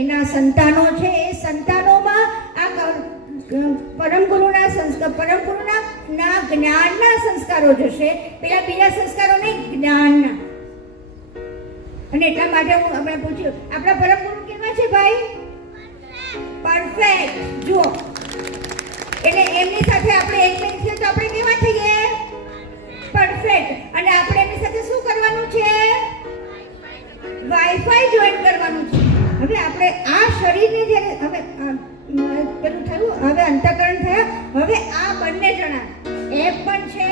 એના સંતાનો છે, એ સંતાનોમાં આ પરમ ગુરુના જ્ઞાનના સંસ્કારો જશે, પેલા બીજા સંસ્કારો નહીં, જ્ઞાનના. અને એટલા માટે હું હમણાં પૂછ્યું, આપણા પરમ ગુરુ કેવા છે ભાઈ? પરફેક્ટ. જુઓ, એટલે એમની સાથે આપણે એકમેક છીએ તો આપણે કેવા થઈએ? પરફેક્ટ. અને આપણે એમની સાથે શું કરવાનું છે? વાઈફાઈ જોઈન કરવાનું છે. હવે આપણે આ શરીરને જ્યારે હવે પેલું થયું, હવે અંતઃકરણ થયા, હવે આ બંને જણા એપ પણ છે,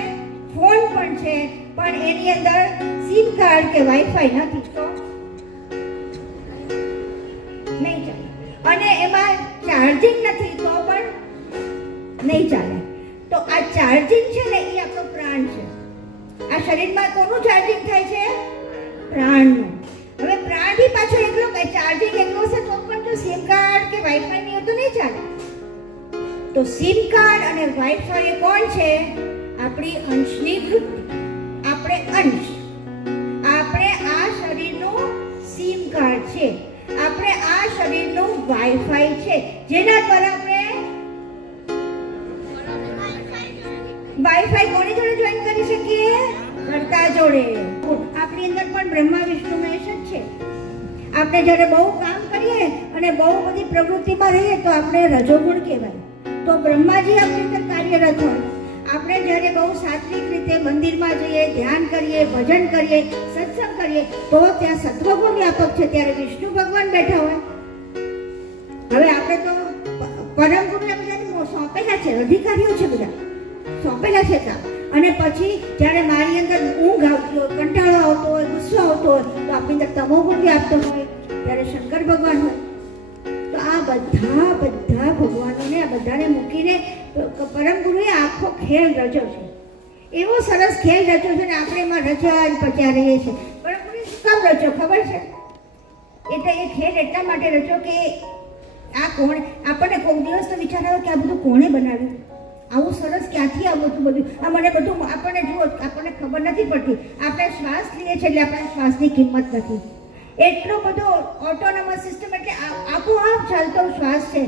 ફોન પણ છે, પણ એની અંદર સિમ કાર્ડ કે વાઈફાઈ નથી તો નહીં ચાલે, અને એમાં ચાર્જિંગ નથી તો પણ નહીં ચાલે. તો આ ચાર્જિંગ છે ને, એ આપણો પ્રાણ છે. આ શરીરમાં કોનું ચાર્જિંગ થાય છે? પ્રાણનું. હવે પ્રાણ બી પાછો એકલો કે ચાર્જિંગ એકલો છે તો પણ જો સિમ કાર્ડ કે વાઈફાઈ નહીં હોય તો નહીં ચાલે. તો સિમ કાર્ડ અને વાઈફાઈ કોણ છે? આપણી અંશની વૃત્તિ. આપણે અંશ, આપણે આ શરીરનું સિમ કાર્ડ છે, આપણે આ શરીરનું વાઈફાઈ છે, જેના દ્વારા આપણે વાઈફાઈ કોની જોડે જોઈન કરી શકીએ? કરતા જોડે. આપણી અંદર પણ બ્રહ્મા વિષ્ણુ મહેશ જ છે. આપણે જ્યારે બહુ કામ કરીએ અને બહુ બધી પ્રવૃત્તિમાં રહીએ તો આપણે રજોગુણ કહેવાય. તો બ્રહ્માજી આપણી અંદર કાર્યરત હોય. આપણે જ્યારે બહુ સાત્વિક રીતે મંદિરમાં જઈએ, ધ્યાન કરીએ, ભજન કરીએ, સત્સંગ કરીએ તો ત્યાં સત્વગુણ વ્યાપક છે, ત્યારે વિષ્ણુ ભગવાન બેઠા હોય. હવે આપણે તો પરમ ગુરુને બધાને સોંપેલા છે, અધિકારીઓ છે, બધા સોંપેલા છે કામ. અને પછી જ્યારે મારી અંદર ઊંઘ આવતી હોય, કંટાળો આવતો હોય, ગુસ્સો આવતો હોય તો આપણી અંદર તમોગુણ વ્યાપતો હોય, ત્યારે શંકર ભગવાન હોય. તો આ બધા ભગવાનોને, આ બધાને મૂકીને પરમ ગુરુએ આખો ખેલ રચ્યો છે. એવો સરસ ખેલ રચ્યો છે ને આપણે એમાં રચ્યા પચ્યા રહીએ છીએ. પરમ ગુરુએ શું કામ રચ્યો ખબર છે? એટલે એ ખેલ એટલા માટે રચ્યો કે આ કોણ, આપણને કોઈ દિવસ તો વિચાર આવ્યો કે આ બધું કોણે બનાવ્યું? આવું સરસ ક્યાંથી આવું હતું બધું? આ મને બધું આપણને જુઓ, આપણને ખબર નથી પડતી. આપણે શ્વાસ લઈએ છીએ એટલે આપણે શ્વાસની કિંમત નથી. એટલો બધો ઓટોનોમસ સિસ્ટમ, એટલે આપોઆપ ચાલતો શ્વાસ છે.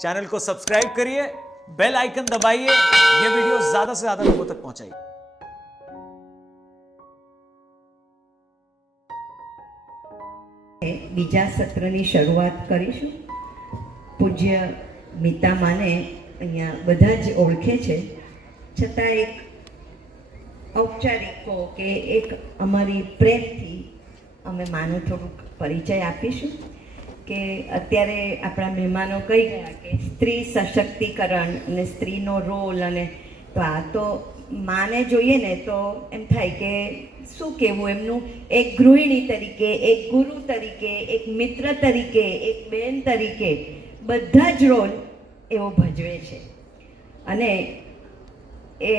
चैनल को सब्सक्राइब करिए, बेल आइकन दबाइए, ये वीडियो ज्यादा से ज्यादा लोगों तक पहुंचाइए. બીજા સત્રની શરૂઆત કરીશું. પૂજ્ય મીતામાને અહીંયા બધા જ ઓળખે છે, છતાં એક ઔપચારિકો કે એક અમારી પ્રેમથી અમે માનો થોડુંક પરિચય આપીશું કે અત્યારે આપણા મહેમાનો કહી ગયા કે સ્ત્રી સશક્તિકરણ અને સ્ત્રીનો રોલ, અને તો આ તો માને જોઈએ ને તો એમ થાય કે શું કહેવું એમનું. એક ગૃહિણી તરીકે, એક ગુરુ તરીકે, એક મિત્ર તરીકે, એક બહેન તરીકે બધા જ રોલ એવો ભજવે છે. અને એ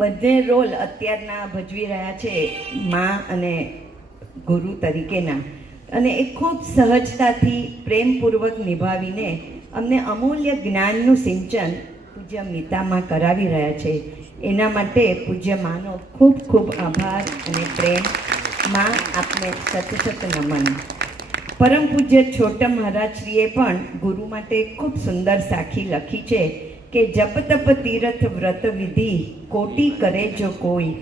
બધે રોલ અત્યારના ભજવી રહ્યા છે મા અને ગુરુ તરીકેના. અને એ ખૂબ સહજતાથી પ્રેમપૂર્વક નિભાવીને અમને અમૂલ્ય જ્ઞાનનું સિંચન પૂજ્ય મીતામાં કરાવી રહ્યા છે. એના માટે પૂજ્ય માનો ખૂબ ખૂબ આભાર અને પ્રેમ. માં આપને સતસત નમન. પરમ પૂજ્ય છોટા મહારાજશ્રીએ પણ ગુરુ માટે ખૂબ સુંદર સાખી લખી છે કે જપ તપ તીરથ વ્રત વિધિ કોટી કરે જો કોઈ,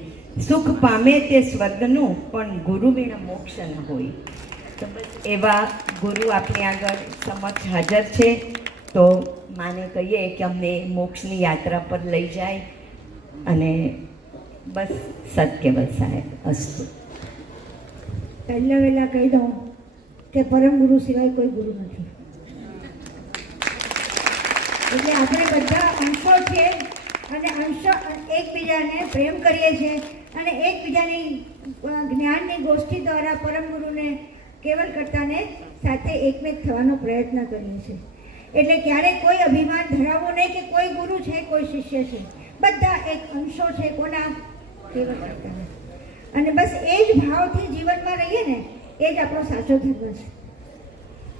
સુખ પામે તે સ્વર્ગનું પણ ગુરુ વિના મોક્ષ ન હોય. તો બસ એવા ગુરુ આપણી આગળ સમક્ષ હાજર છે. તો માને કહીએ કે અમને મોક્ષની યાત્રા પર લઈ જાય અને બસ સત્કેવલ સાહેબ અસ્તુ. પહેલા વહેલા કહી દઉં કે પરમ ગુરુ સિવાય કોઈ ગુરુ નથી. એટલે આપણે બધા અંશો છે અને અંશો એકબીજાને પ્રેમ કરીએ છીએ અને એકબીજાની જ્ઞાનની ગોષ્ઠી દ્વારા પરમ ગુરુને કેવલ કરતાને સાથે એકમેક થવાનો પ્રયત્ન કરીએ છીએ. એટલે ક્યારેય કોઈ અભિમાન ધરાવવો નહીં કે કોઈ ગુરુ છે, કોઈ શિષ્ય છે. બધા એક અંશો છે કોના? કેવલ કરતાના. અને બસ એ જ ભાવથી જીવનમાં રહીએ ને એ જ આપણો સાચો ધર્મ છે.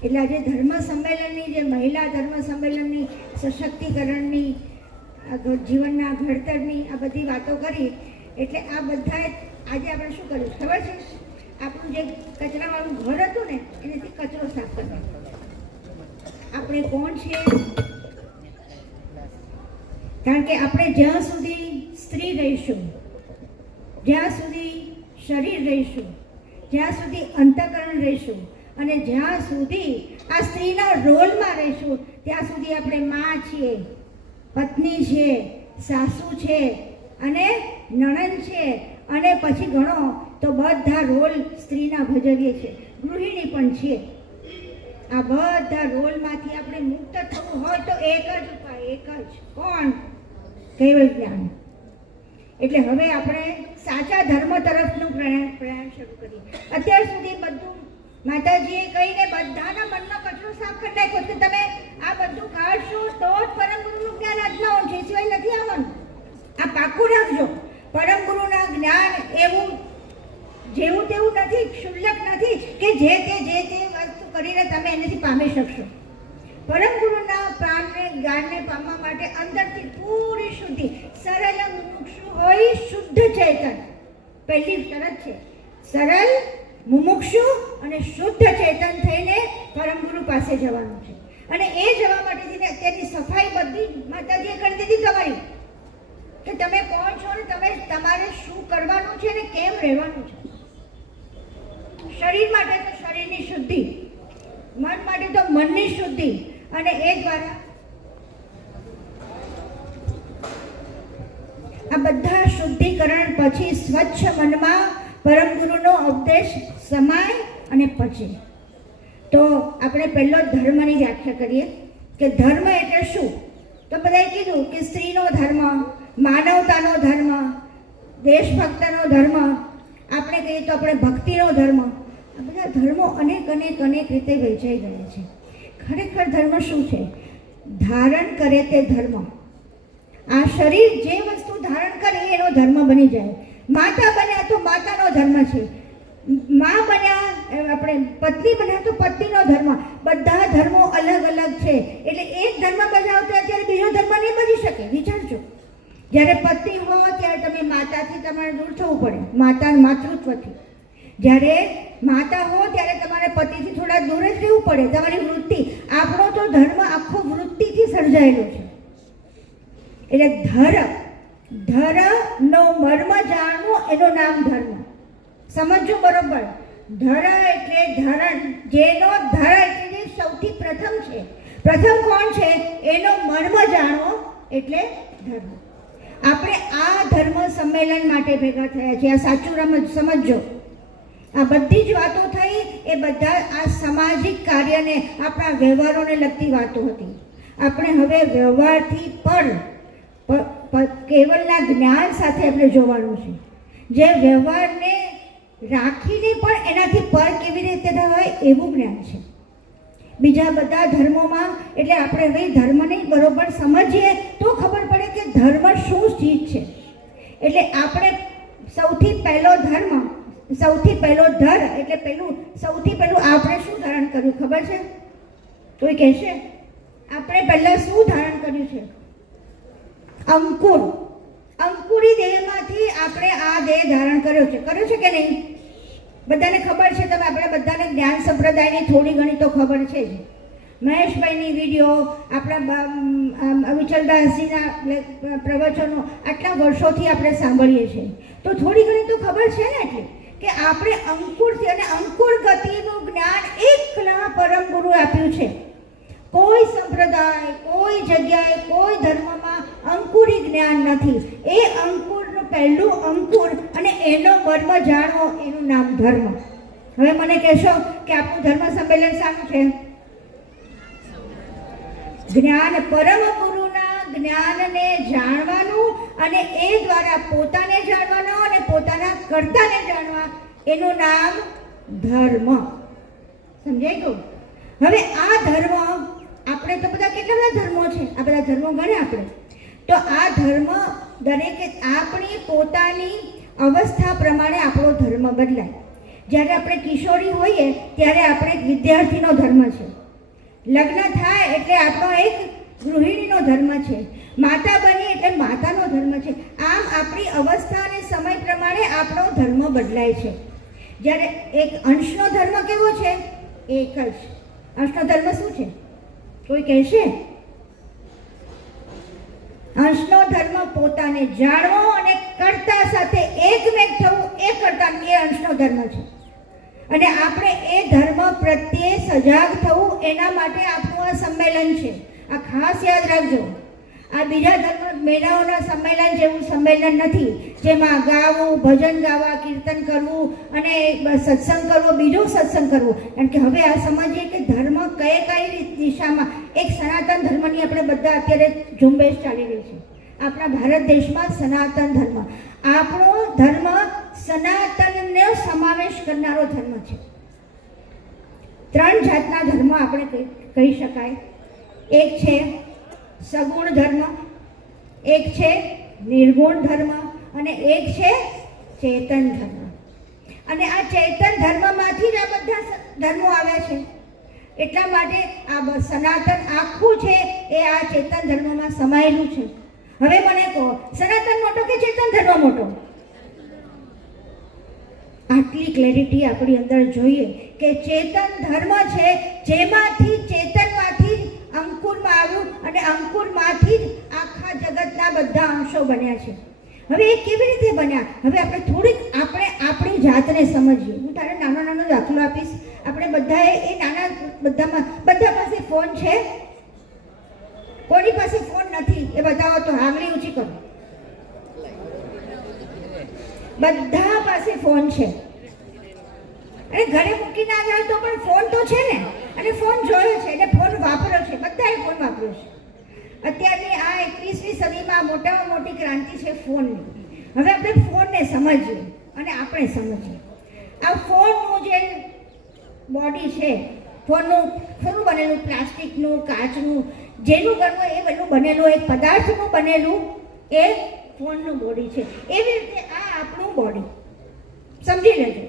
એટલે આજે ધર્મ સંમેલનની, જે મહિલા ધર્મ સંમેલનની, સશક્તિકરણની, જીવનના ઘડતરની આ બધી વાતો કરી, એટલે આ બધાએ આજે આપણે શું કર્યું ખબર છે? આપણું જે કચરાવાળું ઘર હતું ને એનાથી કચરો સાફ કરવાનો. આપણે કોણ છીએ? કારણ કે આપણે જ્યાં સુધી સ્ત્રી રહીશું, જ્યાં સુધી શરીર રહીશું, જ્યાં સુધી અંતઃકરણ રહીશું અને જ્યાં સુધી આ સ્ત્રીના રોલમાં રહીશું, ત્યાં સુધી આપણે માં છીએ, પત્ની છે, સાસુ છે અને નણંદ છે, અને પછી ગણો તો બધા રોલ સ્ત્રીના ભજવીએ છીએ, ગૃહિણી પણ છીએ. આ બધા રોલમાંથી આપણે મુક્ત થવું હોય તો એક જ ઉપાય, એક જ. કોણ? કૈવલ્ય જ્ઞાન. એટલે હવે આપણે સાચા ધર્મ તરફનું પ્રયાણ શરૂ કરીએ. અત્યાર સુધી બધું માતાજીએ કહીને બધાના મનનો કચરો સાફ કરી નાખ્યો કે તમે આ બધું કાઢશો તો જ પરમ ગુરુનું જ્ઞાન આજ્ઞાઓ છે, સિવાય નથી આવવાનું. આ પાકું રાખજો. પરમ ગુરુના જ્ઞાન એવું જેવું તેવું નથી, ક્ષુલ્લક નથી કે જે તે વસ્તુ કરીને તમે એનાથી પામી શકશો. પરમ ગુરુના પ્રાણને જ્ઞાનને પામવા માટે અંદરથી પૂરી શુદ્ધિ, સરળ મુમુક્ષુ હોય શુદ્ધ ચેતન. પહેલી શરત છે સરળ, મુમુક્ષુ અને શુદ્ધ ચેતન થઈને પરમ ગુરુ પાસે જવાનું છે. અને એ જવા માટે અત્યારની સફાઈ બધી માતાજીએ કરી દીધી તમારી, કે તમે કોણ છો ને તમારે શું કરવાનું છે ને કેમ રહેવાનું છે. શરીર માટે તો શરીરની શુદ્ધિ, મન માટે તો મનની શુદ્ધિ, અને એ દ્વારા આ બધા શુદ્ધિકરણ પછી સ્વચ્છ મનમાં પરમ ગુરુનો ઉપદેશ સમાય અને પચે. તો આપણે પહેલો ધર્મની વ્યાખ્યા કરીએ કે ધર્મ એટલે શું. તો બધાએ કીધું કે સ્ત્રીનો ધર્મ, માનવતાનો ધર્મ, દેશભક્તનો ધર્મ, આપણે કહીએ તો આપણે ભક્તિનો ધર્મ. આ બધા ધર્મો અનેક રીતે વહેંચાઈ ગયા છે. ખરેખર ધર્મ શું છે? ધારણ કરે તે ધર્મ. આ શરીર જે વસ્તુ ધારણ કરે એનો ધર્મ બની જાય. માતા બન્યા તો માતાનો ધર્મ છે, માં બન્યા આપણે પત્ની બન્યા તો પત્નીનો ધર્મ. બધા ધર્મો અલગ અલગ છે. એટલે એક ધર્મ બજાવતા ત્યારે બીજો ધર્મ નહીં બની શકે. વિચારજો, જ્યારે પત્ની હો ત્યારે તમે માતાથી તમારે દૂર થવું પડે, માતૃત્વથી. જ્યારે માતા હો ત્યારે તમારે પતિથી થોડા દૂર જ રહેવું પડે. તમારી વૃત્તિ, આપણો તો ધર્મ આખો વૃત્તિથી સર્જાયેલો છે. એટલે ધરનો મર્મ જાણવું એનું નામ ધર્મ. સમજજો બરોબર. ધર એટલે ધરણ, જેનો ધર એટલે જે સૌથી પ્રથમ છે, પ્રથમ કોણ છે એનો મર્મ જાણવો એટલે ધર્મ. આપણે આ ધર્મ સંમેલન માટે ભેગા થયા છીએ. આ સાચું સમજજો. આ બધી જ વાતો થઈ એ બધા આ સામાજિક કાર્યને, આપણા વ્યવહારોને લગતી વાતો હતી. આપણે હવે વ્યવહારથી કેવલના જ્ઞાન સાથે આપણે જોવાનું છે. જે વ્યવહારને રાખીને પણ એનાથી પર કેવી રીતે હોય એવું જ્ઞાન છે. બીજા બધા ધર્મોમાં એટલે આપણે હવે ધર્મને બરોબર સમજીએ તો ખબર પડે કે ધર્મ શું ચીજ છે. એટલે આપણે સૌથી પહેલો ધર્મ, સૌથી પહેલો ધર એટલે સૌથી પહેલું આપણે શું ધારણ કર્યું ખબર છે? કોઈ કહેશે આપણે પહેલા શું ધારણ કર્યું છે? અંકુર. અંકુરી દેહમાંથી આપણે આ દેહ ધારણ કર્યો છે કે નહીં? બધાને ખબર છે. તમે આપણે બધાને જ્ઞાન સંપ્રદાયની થોડી ઘણી તો ખબર છે જ. મહેશભાઈની વિડીયો, આપણા વિચલદાસજીના પ્રવચનો આટલા વર્ષોથી આપણે સાંભળીએ છીએ, તો થોડી ઘણી તો ખબર છે ને. એટલે કે આપણે અંકુરથી, અને અંકુર ગતિનું જ્ઞાન એકલા પરમ ગુરુ આપ્યું છે. કોઈ સંપ્રદાય, કોઈ જગ્યાએ, કોઈ ધર્મમાં અંકુરી જ્ઞાન નથી. એ અંકુરનું પહેલું અંકુર અને એનો મર્મ જાણવો એનું નામ ધર્મ. હવે મને કહેશો કે આપણું ધર્મ સંમેલન શાનું છે? જ્ઞાન, પરમ ગુરુના જ્ઞાનને જાણવાનું અને એ દ્વારા પોતાને જાણવાનો અને પોતાના કર્તાને જાણવા, એનું નામ ધર્મ. સમજાઈ ગયું? હવે આ ધર્મ આપણે તો બધા કેટલા બધા ધર્મો છે, આ બધા ધર્મો ગણે આપણે. તો આ ધર્મ દરેકે આપણી પોતાની અવસ્થા પ્રમાણે આપણો ધર્મ બદલાય. જ્યારે આપણે કિશોરી હોઈએ ત્યારે આપણે એક વિદ્યાર્થીનો ધર્મ છે. લગ્ન થાય એટલે આપણો એક ગૃહિણીનો ધર્મ છે. માતા બની એટલે માતાનો ધર્મ છે. આમ આપણી અવસ્થા અને સમય પ્રમાણે આપણો ધર્મ બદલાય છે. જ્યારે એક અંશનો ધર્મ કેવો છે? એક જ. અંશનો ધર્મ શું છે? કોઈ કહેશે? અંશનો ધર્મ પોતાને જાણવો અને કર્તા સાથે એકમેક થવું, એ કર્તા એ અંશનો ધર્મ છે. અને આપણે એ ધર્મ પ્રત્યે સજાગ થવું, એના માટે આપણું આ સંમેલન છે. આ ખાસ યાદ રાખજો. આ બીજા ધર્મ મેળાઓના સંમેલન જેવું સંમેલન નથી, જેમાં ગાવું, ભજન ગાવા, કીર્તન કરવું અને સત્સંગ કરવો, બીજું સત્સંગ કરવું. કારણ કે હવે આ સમજીએ કે ધર્મ કઈ દિશામાં, એક સનાતન ધર્મની આપણે બધા અત્યારે ઝુંબેશ ચાલી રહી છે આપણા ભારત દેશમાં. સનાતન ધર્મ, આપણો ધર્મ સનાતનનો સમાવેશ કરનારો ધર્મ છે. 3 જાતના ધર્મ આપણે કહી શકાય. એક છે સગુણ ધર્મ, એક છે નિર્ગુણ ધર્મ અને એક છે ચેતન ધર્મ. અને આ ચેતન ધર્મમાંથી જ આ બધા ધર્મો આવ્યા છે. એટલા માટે આ સનાતન આખું છે એ આ ચેતન ધર્મમાં સમાયેલું છે. હવે મને કહો, સનાતન મોટો કે ચેતન ધર્મ મોટો? આટલી ક્લેરિટી આપણી અંદર જોઈએ કે ચેતન ધર્મ છે, જેમાંથી ચેતનમાંથી જ અંકુરમાં આવ્યું અને અંકુરમાંથી જ આખા જગતના બધા અંશો બન્યા છે. હવે એ કેવી રીતે બન્યા? હવે આપણે થોડીક આપણી જાતને સમજીએ. હું તારે નાનો દાખલો આપીશ. આપણે બધાએ એ નાના બધા પાસે ફોન છે? કોની પાસે ફોન નથી એ બતાવો તો આંગળી ઊંચી કરો. બધા પાસે ફોન છે. અને ઘરે મૂકીને આવ્યા તો પણ ફોન તો છે ને, અને ફોન જોયો છે અને ફોન વાપર્યો છે. બધાએ ફોન વાપર્યો છે. અત્યારની આ 21મી સદીમાં મોટામાં મોટી ક્રાંતિ છે ફોનની. હવે આપણે ફોનને સમજીએ અને આપણે સમજીએ. આ ફોનનું જે બોડી છે, ફોનનું ખરું બનેલું, પ્લાસ્ટિકનું, કાચનું, જેનું ગણવું એ બધું બનેલું, એક પદાર્થનું બનેલું એ ફોનનું બોડી છે. એવી રીતે આ આપણું બોડી, સમજી લેજો.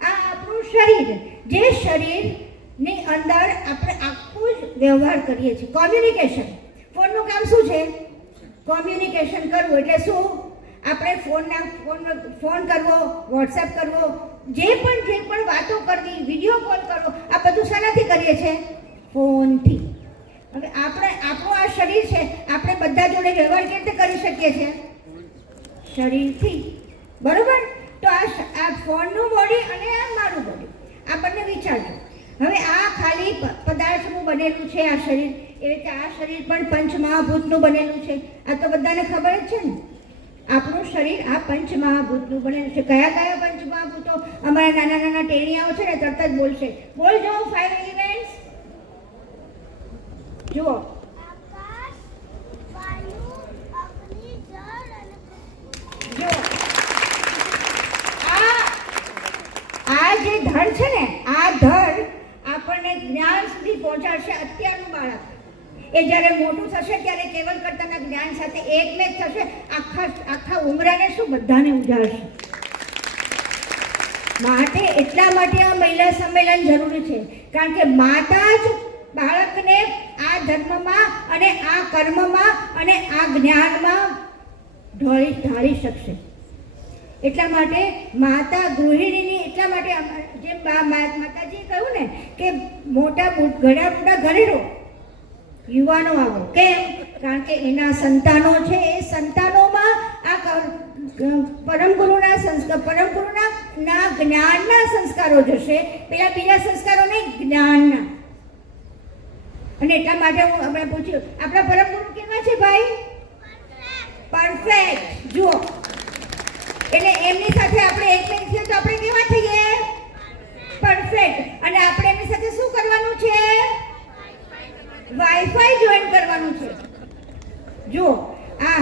આ આપણું શરીર, જે શરીરની અંદર આપણે આખું જ વ્યવહાર કરીએ છીએ. કોમ્યુનિકેશન, ફોનનું કામ શું છે? કોમ્યુનિકેશન કરવું. એટલે શું? આપણે ફોન કરવો, વોટ્સએપ કરવો, જે પણ વાતો કરવી, વિડીયો કોલ કરવો, આ બધું શાનાથી કરીએ છીએ? ફોનથી. હવે આપણું આ શરીર છે, આપણે બધા જોડે વ્યવહાર કેવી રીતે કરી શકીએ છીએ? શરીરથી. બરોબર? તો આ ફોનનું બોડી અને આ મારું બોડી, આ બંને વિચારજો. હવે આ ખાલી પદાર્થનું બનેલું છે આ શરીર. એ રીતે આ શરીર પણ પંચમહાભૂતનું બનેલું છે. આ તો બધાને ખબર જ છે ને. આપણું શરીર આ પંચમહાભૂતનું બનેલું છે. કયા કયા પંચમહાભૂતો? અમારા નાના ટેણીયાઓ છે ને તરત જ બોલશે. બોલજો 5 એલિમેન્ટ્સ. જુઓ, આ જે ધડ છે ને, આ ધડ આપણને જ્ઞાન સુધી પહોંચાડશે. અત્યારનું બાળક એ જ્યારે મોટું થશે ત્યારે કેવલ કર્તાના જ્ઞાન સાથે એકમેક થશે. આખા ઉમરાને શું બધાને ઉજાડશે. માટે એટલા માટે આ મહિલા સંમેલન જરૂરી છે. કારણ કે માતા જ બાળકને આ ધર્મમાં અને આ કર્મમાં અને આ જ્ઞાનમાં ઢાળી શકશે. એટલા માટે માતા ગૃહિણીની, એટલા માટે જેમ માતાજીએ કહ્યું ને કે મોટા ઘરે રહો, યુવાનો આવો. કેમ? કારણ કે એના સંતાનો છે, એ સંતાનોમાં આ પરમ ગુરુના જ્ઞાનના સંસ્કારો જશે. પેલા બીજા સંસ્કારો નહીં, જ્ઞાનના. અને એટલા માટે હું હમણાં પૂછ્યું, આપણા પરમ ગુરુ કેવા છે ભાઈ? પરફેક્ટ. જુઓ, એટલે એમની સાથે આપણે એકમેક છીએ તો આપણે કેવા થઈએ? પરફેક્ટ. અને આપણે એમની સાથે શું કરવાનું છે? વાઈફાઈ જોઈન કરવાનું છે. જુઓ,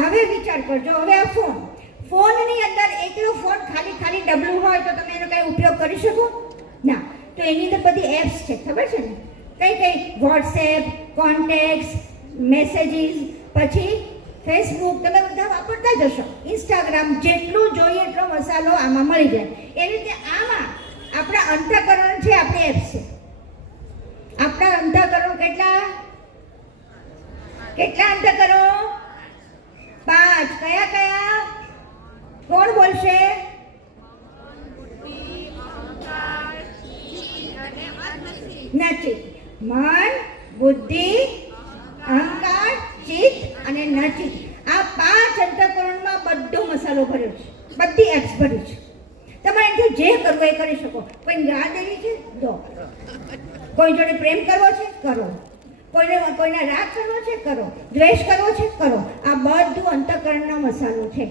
હવે વિચાર કરજો. હવે આ ફોનની અંદર એકલો ફોન ખાલી ડબલું હોય તો તમે એનો કઈ ઉપયોગ કરી શકો ના. તો એની અંદર બધી એપ્સ છે, ખબર છે ને? કઈ વોટ્સએપ, કોન્ટેક્ટ્સ, મેસેજીસ, પછી ફેસબુક તમે બધા વાપરતા જ હશો. ઇન્સ્ટાગ્રામ, જેટલું જોઈએ એટલો મસાલો આમાં મળી જાય. એવી રીતે આમાં આપણા અંતઃકરણ છે, આપણી એપ્સ છે. આપણા અંતઃકરણ કેટલા અંતઃકરણો? 5. કયા? કોણ બોલશે? નચિત. મન, બુદ્ધિ, અહંકાર, ચિત્ત અને નચિત. આ 5 અંતઃકરણમાં બધો મસાલો ભર્યો છે, બધી એપ્સ ભરી છે. તમારે એનાથી જે કરવું એ કરી શકો. કોઈ ગાળ દેવી છે દો, કોઈ જોડે પ્રેમ કરવો છે કરો, કોઈને રાગ કરવો છે કરો, દ્વેષ કરવો છે કરો. આ બધું અંતઃકરણનો મસાલો છે.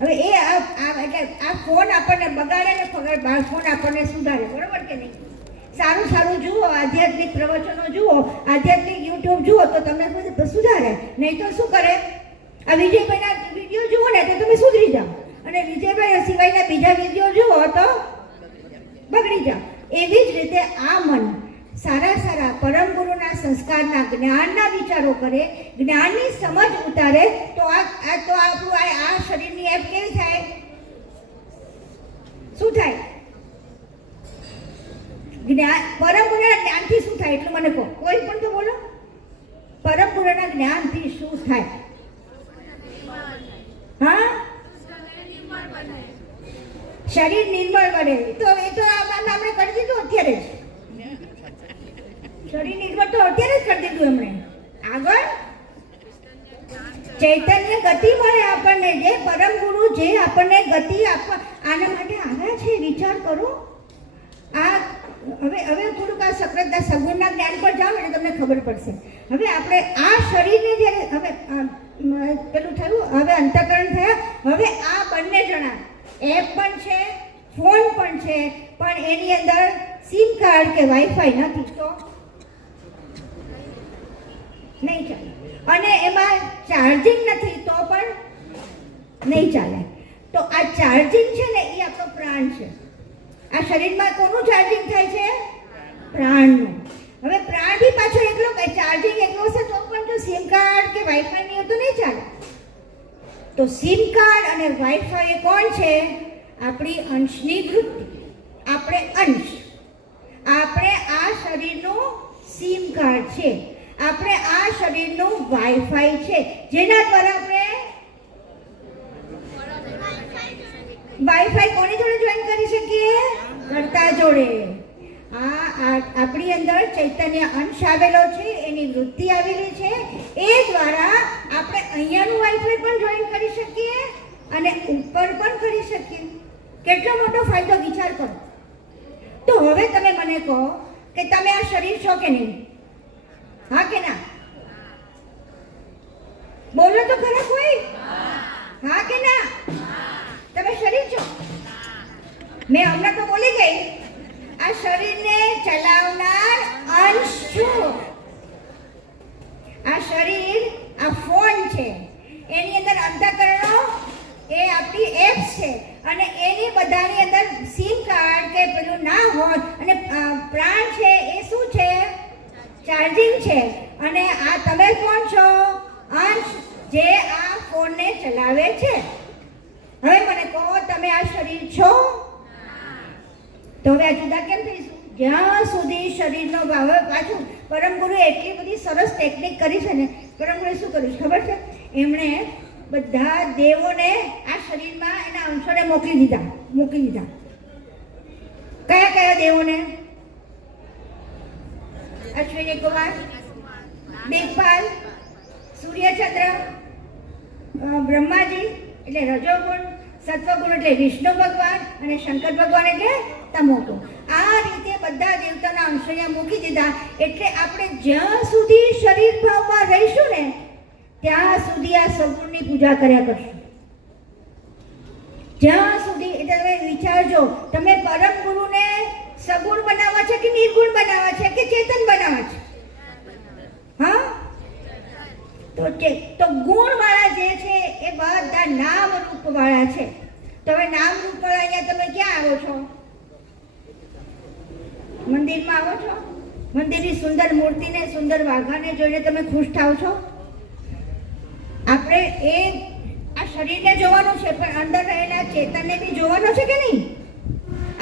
હવે એ એટલે આ ફોન આપણને બગાડે ને ફોન આપણને સુધારે, બરોબર કે નહીં? સારું સારું જુઓ, આધ્યાત્મિક પ્રવચનો જુઓ, આધ્યાત્મિક યુટ્યુબ જુઓ તો તમને સુધારે. નહીં તો શું કરે, આ વિજયભાઈના વિડીયો જુઓ ને તો તમે સુધરી જાઓ, અને વિજયભાઈ સિવાયના બીજા વિડીયો જુઓ તો બગડી જાઓ. એવી જ રીતે આ મન સારા સારા પરમ ગુરુના સંસ્કારના જ્ઞાનના વિચારો કરે, જ્ઞાનની સમજ ઉતારે તો આપણું આ શરીરની એપ કેવી થાય? શું થાય? પરમ ગુરુના જ્ઞાનથી શું થાય એટલું મને કહો, કોઈ પણ તો બોલો. પરમ ગુરુના જ્ઞાનથી શું થાય? હા, શરીર નિર્મળ બને. તો એ તો આપણે કરી દીધું અત્યારે જ. શરીર નિર્મળ તો અત્યારે જ કરી દીધું એમણે. આગળ ચૈતન્ય ગતિ મળે આપણને. જે પરમ ગુરુ જે આપણને ગતિ આપવા આના માટે આવ્યા છે, વિચાર કરો. આ હવે થોડુંક આ સક્રતના સગુણના જ્ઞાન પર જાઓ એટલે તમને ખબર પડશે. હવે આપણે આ શરીરને જ્યારે હવે પેલું થયું, હવે અંતઃકરણ થયા, હવે આ બંને જણા એપ પણ છે, ફોન પણ છે, પણ એની અંદર સિમ કાર્ડ કે વાઈફાઈ નથી તો નહીં ચાલે, અને એમાં ચાર્જિંગ નથી તો પણ નહીં ચાલે. તો આ ચાર્જિંગ છે ને એ આપણો પ્રાણ છે. આ શરીરમાં કોનું ચાર્જિંગ થાય છે? પ્રાણનું. હવે પ્રાણ બી પાછો એકલો ચાર્જિંગ એકલો છે તો પણ જો સિમ કાર્ડ કે વાઈફાઈ નહીં હોય તો નહીં ચાલે. તો સિમ કાર્ડ અને વાઈફાઈ કોણ છે? આપણી અંશની વૃત્તિ. આપણે અંશ, આપણે આ શરીરનું સિમ કાર્ડ છે, આપણે આ શરીરનું વાઈફાઈ છે, જેના દ્વારા આપણે વાઈફાઈ કોની જોડે જોઈન કરી શકીએ? કર્તા જોડે. આપણી અંદર ચૈતન્ય અંશ આવેલો છે, એની વૃત્તિ આવેલી છે, એ દ્વારા આપણે અહીંયાનું વાઈફાઈ પણ જોઈન કરી શકીએ અને ઉપર પણ કરી શકીએ. કેટલો મોટો ફાયદો વિચાર કરો. તો હવે તમે મને કહો કે તમે આ શરીર છો કે નહીં? હા કે ના? બોલો તો ખરા કોઈ. હા કે ના? તમે શરીર છો. મેં હમણાં તો બોલી ગઈ, આ શરીરને ચલાવનાર અંશ છું. આ શરીર આ ફોન છે, એની અંદર અંતઃકરણો એ આપણી એપ્સ છે, અને એની બધાની અંદર સિમ કાર્ડ કે પેલું ના હોય, અને પ્રાણ છે એ શું છે? ચાર્જિંગ છે. અને આ તમે કોણ છો? અંશ, જે આ ફોનને ચલાવે છે. હવે મને કહો, તમે આ શરીર છો? તો હવે આ જુદા કેમ થઈશું? જ્યાં સુધી શરીરનો ભાવ. પાછું પરમ ગુરુએ એટલી બધી સરસ ટેકનિક કરી છે ને. પરમ ગુરુએ શું કર્યું ખબર છે? એમણે બધા દેવોને આ શરીરમાં એના અંશોને મોકલી દીધા. કયા કયા દેવોને? અશ્વિની કુમાર, દિગ્પાલ, સૂર્યચંદ્ર, બ્રહ્માજી એટલે રજોગુણ, સત્વગુણ એટલે વિષ્ણુ ભગવાન, અને શંકર ભગવાન એટલે તમોગુણ. આ રીતે બધા દેવતાના અંશો મૂકી દીધા. એટલે આપણે જ્યાં સુધી શરીર ભાવમાં રહીશું ને ત્યાં સુધી આ સગુણની પૂજા કર્યા કરશું. જ્યાં સુધી. એટલે તમે વિચારજો, તમે પરમ ગુરુને સગુણ બનાવવા છે કે નિર્ગુણ બનાવવા છે કે ચેતન બનાવવા છે? હા, તો ગુણ વાળા જે છે એ બધા નામ રૂપ વાળા છે. તો હવે નામ રૂપ વાળા અહીંયા તમે ક્યાં આવો છો? મંદિરમાં આવો છો? મંદિરની સુંદર મૂર્તિને, સુંદર વાઘાને જોઈને તમે ખુશ થાવ છો? આપણે આ શરીરને જોવાનું છે, પણ અંદર રહેલા ચેતનને બી જોવાનું છે કે નહીં?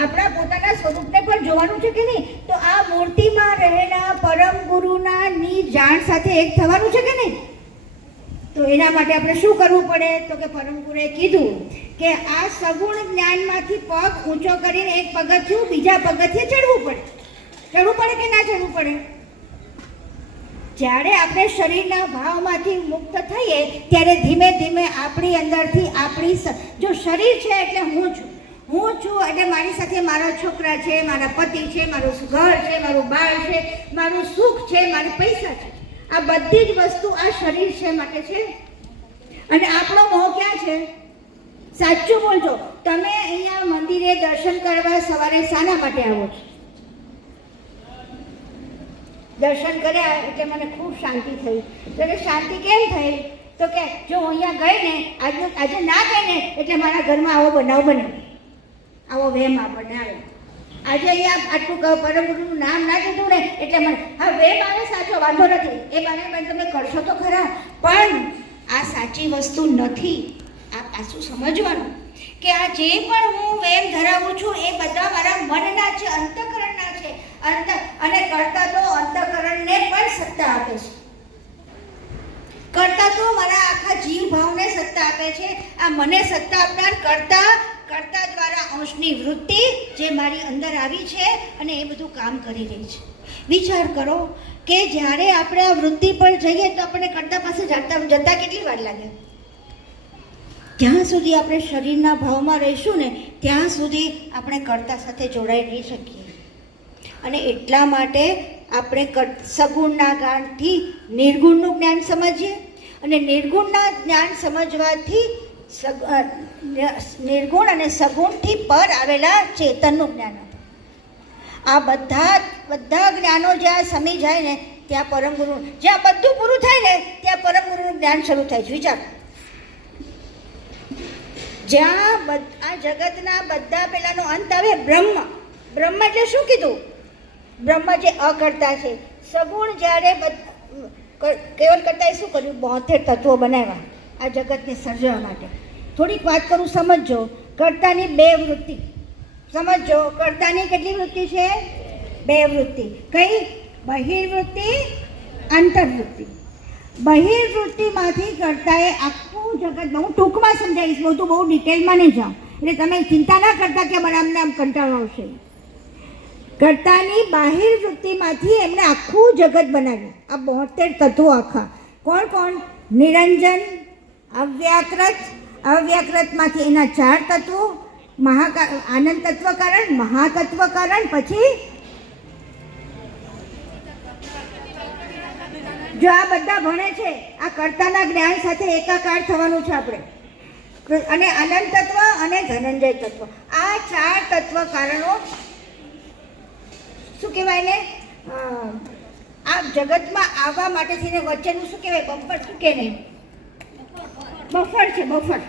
આપણા પોતાના સ્વરૂપને પણ જોવાનું છે કે નહીં? તો આ મૂર્તિમાં રહેલા પરમ ગુરુના ની જાણ સાથે એક થવાનું છે કે નહીં? તો એના માટે આપણે શું કરવું પડે? તો કે પરમ ગુરુએ કીધું કે આ સગુણ જ્ઞાનમાંથી પગ ઊંચો કરીને એક પગથિયું બીજા પગથિયે ચડવું પડે. ચડવું પડે કે ના ચડવું પડે? જ્યારે આપણે શરીરના ભાવમાંથી મુક્ત થઈએ ત્યારે ધીમે ધીમે આપણી અંદરથી જો શરીર છે એટલે હું છું એટલે મારી સાથે મારા છોકરા છે, મારા પતિ છે, મારું ઘર છે, મારું બાળ છે, મારું સુખ છે, મારા પૈસા છે, આ બધી જ વસ્તુ આ શરીર છે માટે છે. અને આપણો મોહ ક્યાં છે? સાચું બોલજો, તમે અહીંયા મંદિરે દર્શન કરવા સવારે શાના માટે આવો છો? દર્શન કર્યા એટલે મને ખૂબ શાંતિ થઈ. તો શાંતિ કેમ થઈ? તો કે જો હું અહીંયા ગઈ ને આજે ના ગઈ ને એટલે મારા ઘરમાં આવો બનાવ બને, આવો વહેમ બનાવે. આજે અહીંયા આટલું પરમ ગુરુનું નામ ના કીધું ને એટલે મને હા વહેમ આવે, સાચો વાંધો નથી, એ બાને તમે કરશો તો ખરા, પણ આ સાચી વસ્તુ નથી. આ પાછું સમજવાનું કે આ જે પણ હું વહેમ ધરાવું છું એ બધા મારા મનના છે, અંતઃકરણના છે. અને કરતા તો અંતઃકરણને પણ સત્તા આપે છે. કરતા તો મારા આખા જીવ ભાવને સત્તા આપે છે. આ મને સત્તા આપનાર કરતા દ્વારા અંશની વૃત્તિ જે મારી અંદર આવી છે અને એ બધું કામ કરી રહી છે. વિચાર કરો કે જ્યારે આપણે આ વૃત્તિ પર જઈએ તો આપણે કરતા પાસે જતા કેટલી વાર લાગે? જ્યાં સુધી આપણે શરીરના ભાવમાં રહીશું ને ત્યાં સુધી આપણે કર્તા સાથે જોડાઈ નહીં શકીએ. અને એટલા માટે આપણે સગુણના જ્ઞાનથી નિર્ગુણનું જ્ઞાન સમજીએ અને નિર્ગુણના જ્ઞાન સમજવાથી નિર્ગુણ અને સગુણથી પર આવેલા ચેતનનું જ્ઞાન. આ બધા જ્ઞાનો જ્યાં સમી જાય ને ત્યાં પરમ ગુરુ, જ્યાં બધું પૂરું થાય ને ત્યાં પરમ ગુરુનું જ્ઞાન શરૂ થાય છે. વિચાર, જ્યાં આ જગતના બધા પેલાનો અંત આવે બ્રહ્મ એટલે શું કીધું? બ્રહ્મ જે અકર્તા છે. સગુણ જ્યારે કેવલ કરતાએ શું કર્યું? 72 તત્વો બનાવ્યા આ જગતને સર્જવા માટે. થોડીક વાત કરું, સમજજો. કર્તાની 2 વૃત્તિ સમજજો. કર્તાની કેટલી વૃત્તિ છે? 2 વૃત્તિ. કઈ? બહિર્વૃત્તિ, અંતર્વૃત્તિ. બહિર્વૃત્તિમાંથી કર્તાએ આખું જગત, હું ટૂંકમાં સમજાવીશ, બધું બહુ ડિટેલમાં નહીં જાઉં, એટલે તમે ચિંતા ના કરતા કે મને આમ કંટાળો આવશે. કર્તાની બાહિર વૃત્તિમાંથી એમણે આખું જગત બનાવ્યું. આ 72 તત્વો આખા. કોણ? નિરંજન, અવ્યાકૃતમાંથી એના 4 તત્વો, આનંદ તત્વ કારણ, મહાતત્વ કારણ, પછી જો આ બધા ભણે છે આ કર્તાના જ્ઞાન સાથે એકાકાર થવાનું છે આપણે. અને અનંત તત્વ અને ધનંજય તત્વ, આ 4 તત્વ કારણો શું કહેવાય ને, આ જગતમાં આવવા માટેથી ને વચ્ચેનું શું કહેવાય? બફર. શું કે નહીં? બફર છે, બફર.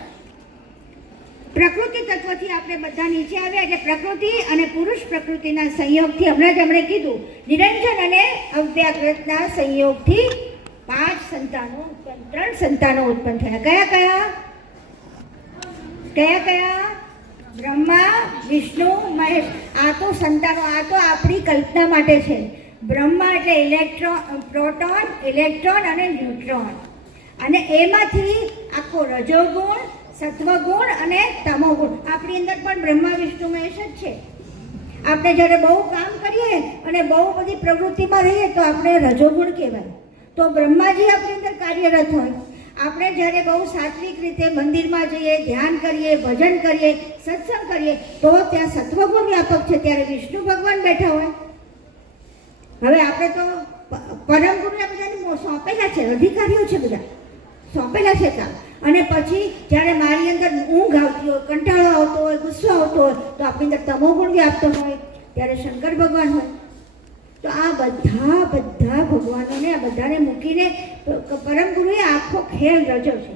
પ્રકૃતિ તત્વથી આપણે બધા નીચે આવ્યા એટલે પ્રકૃતિ અને પુરુષ પ્રકૃતિના સંયોગથી હમણાં જ આપણે કીધું નિરંજન અને અવ્યાકૃતના સંયોગથી 5 સંતાનો ઉત્પન્ન, 3 સંતાનો ઉત્પન્ન થયા. કયા? બ્રહ્મા, વિષ્ણુ, મહેશ. આ તો સંતાનો, આ તો આપણી કલ્પના માટે છે. બ્રહ્મા એટલે પ્રોટોન, ઇલેક્ટ્રોન અને ન્યુટ્રોન. અને એમાંથી આખો રજોગુણ, સત્વગુણ અને તમોગુણ. આપણી અંદર પણ બ્રહ્મા, વિષ્ણુ, મહેશ જ છે. આપણે જ્યારે બહુ કામ કરીએ અને બહુ બધી પ્રવૃત્તિમાં રહીએ તો આપણે રજોગુણ કહેવાય. તો બ્રહ્માજી આપણી અંદર કાર્યરત હોય. આપણે જ્યારે બહુ સાત્વિક રીતે મંદિરમાં જઈએ, ધ્યાન કરીએ, ભજન કરીએ, સત્સંગ કરીએ તો ત્યાં સત્વગુણ વ્યાપક છે. ત્યારે વિષ્ણુ ભગવાન બેઠા હોય. હવે આપણે તો પરમ ગુરુને બધાને સોંપેલા છે, અધિકારીઓ છે, બધા સોંપેલા છે કામ. અને પછી જ્યારે મારી અંદર ઊંઘ આવતી હોય, કંટાળો આવતો હોય, ગુસ્સો આવતો હોય તો આપણી અંદર તમોગુણ વ્યાપતો હોય ત્યારે શંકર ભગવાન હોય. તો આ બધા ભગવાનોને, આ બધાને મૂકીને પરમ ગુરુએ આખો ખેલ રચ્યો છે.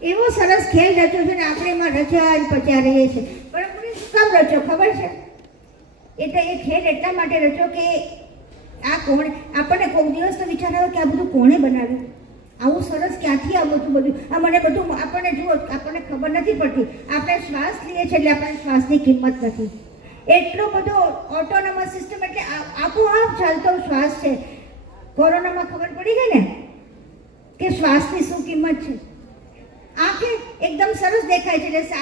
એવો સરસ ખેલ રચ્યો છે ને આપણે એમાં રચ્યા જ પચ્યા રહીએ છીએ. પરમ ગુરુએ શું કામ રચ્યો ખબર છે? એટલે એ ખેલ એટલા માટે રચ્યો કે આ કોણે, આપણને કોઈ દિવસ તો વિચાર આવ્યો કે આ બધું કોણે બનાવ્યું? આવું સરસ ક્યાંથી આવતું બધું? આ મને બધું આપણને જુઓ, આપણને ખબર નથી પડતી. આપણે શ્વાસ લઈએ છીએ એટલે આપણને શ્વાસની કિંમત નથી. એટલો બધો ઓટોનોમસ સિસ્ટમ, એટલે આપોઆપ ચાલતો શ્વાસ છે. કોરોનામાં ખબર પડી ગઈ ને કે શ્વાસની શું કિંમત છે. આંખે એકદમ સરસ દેખાય છે એટલે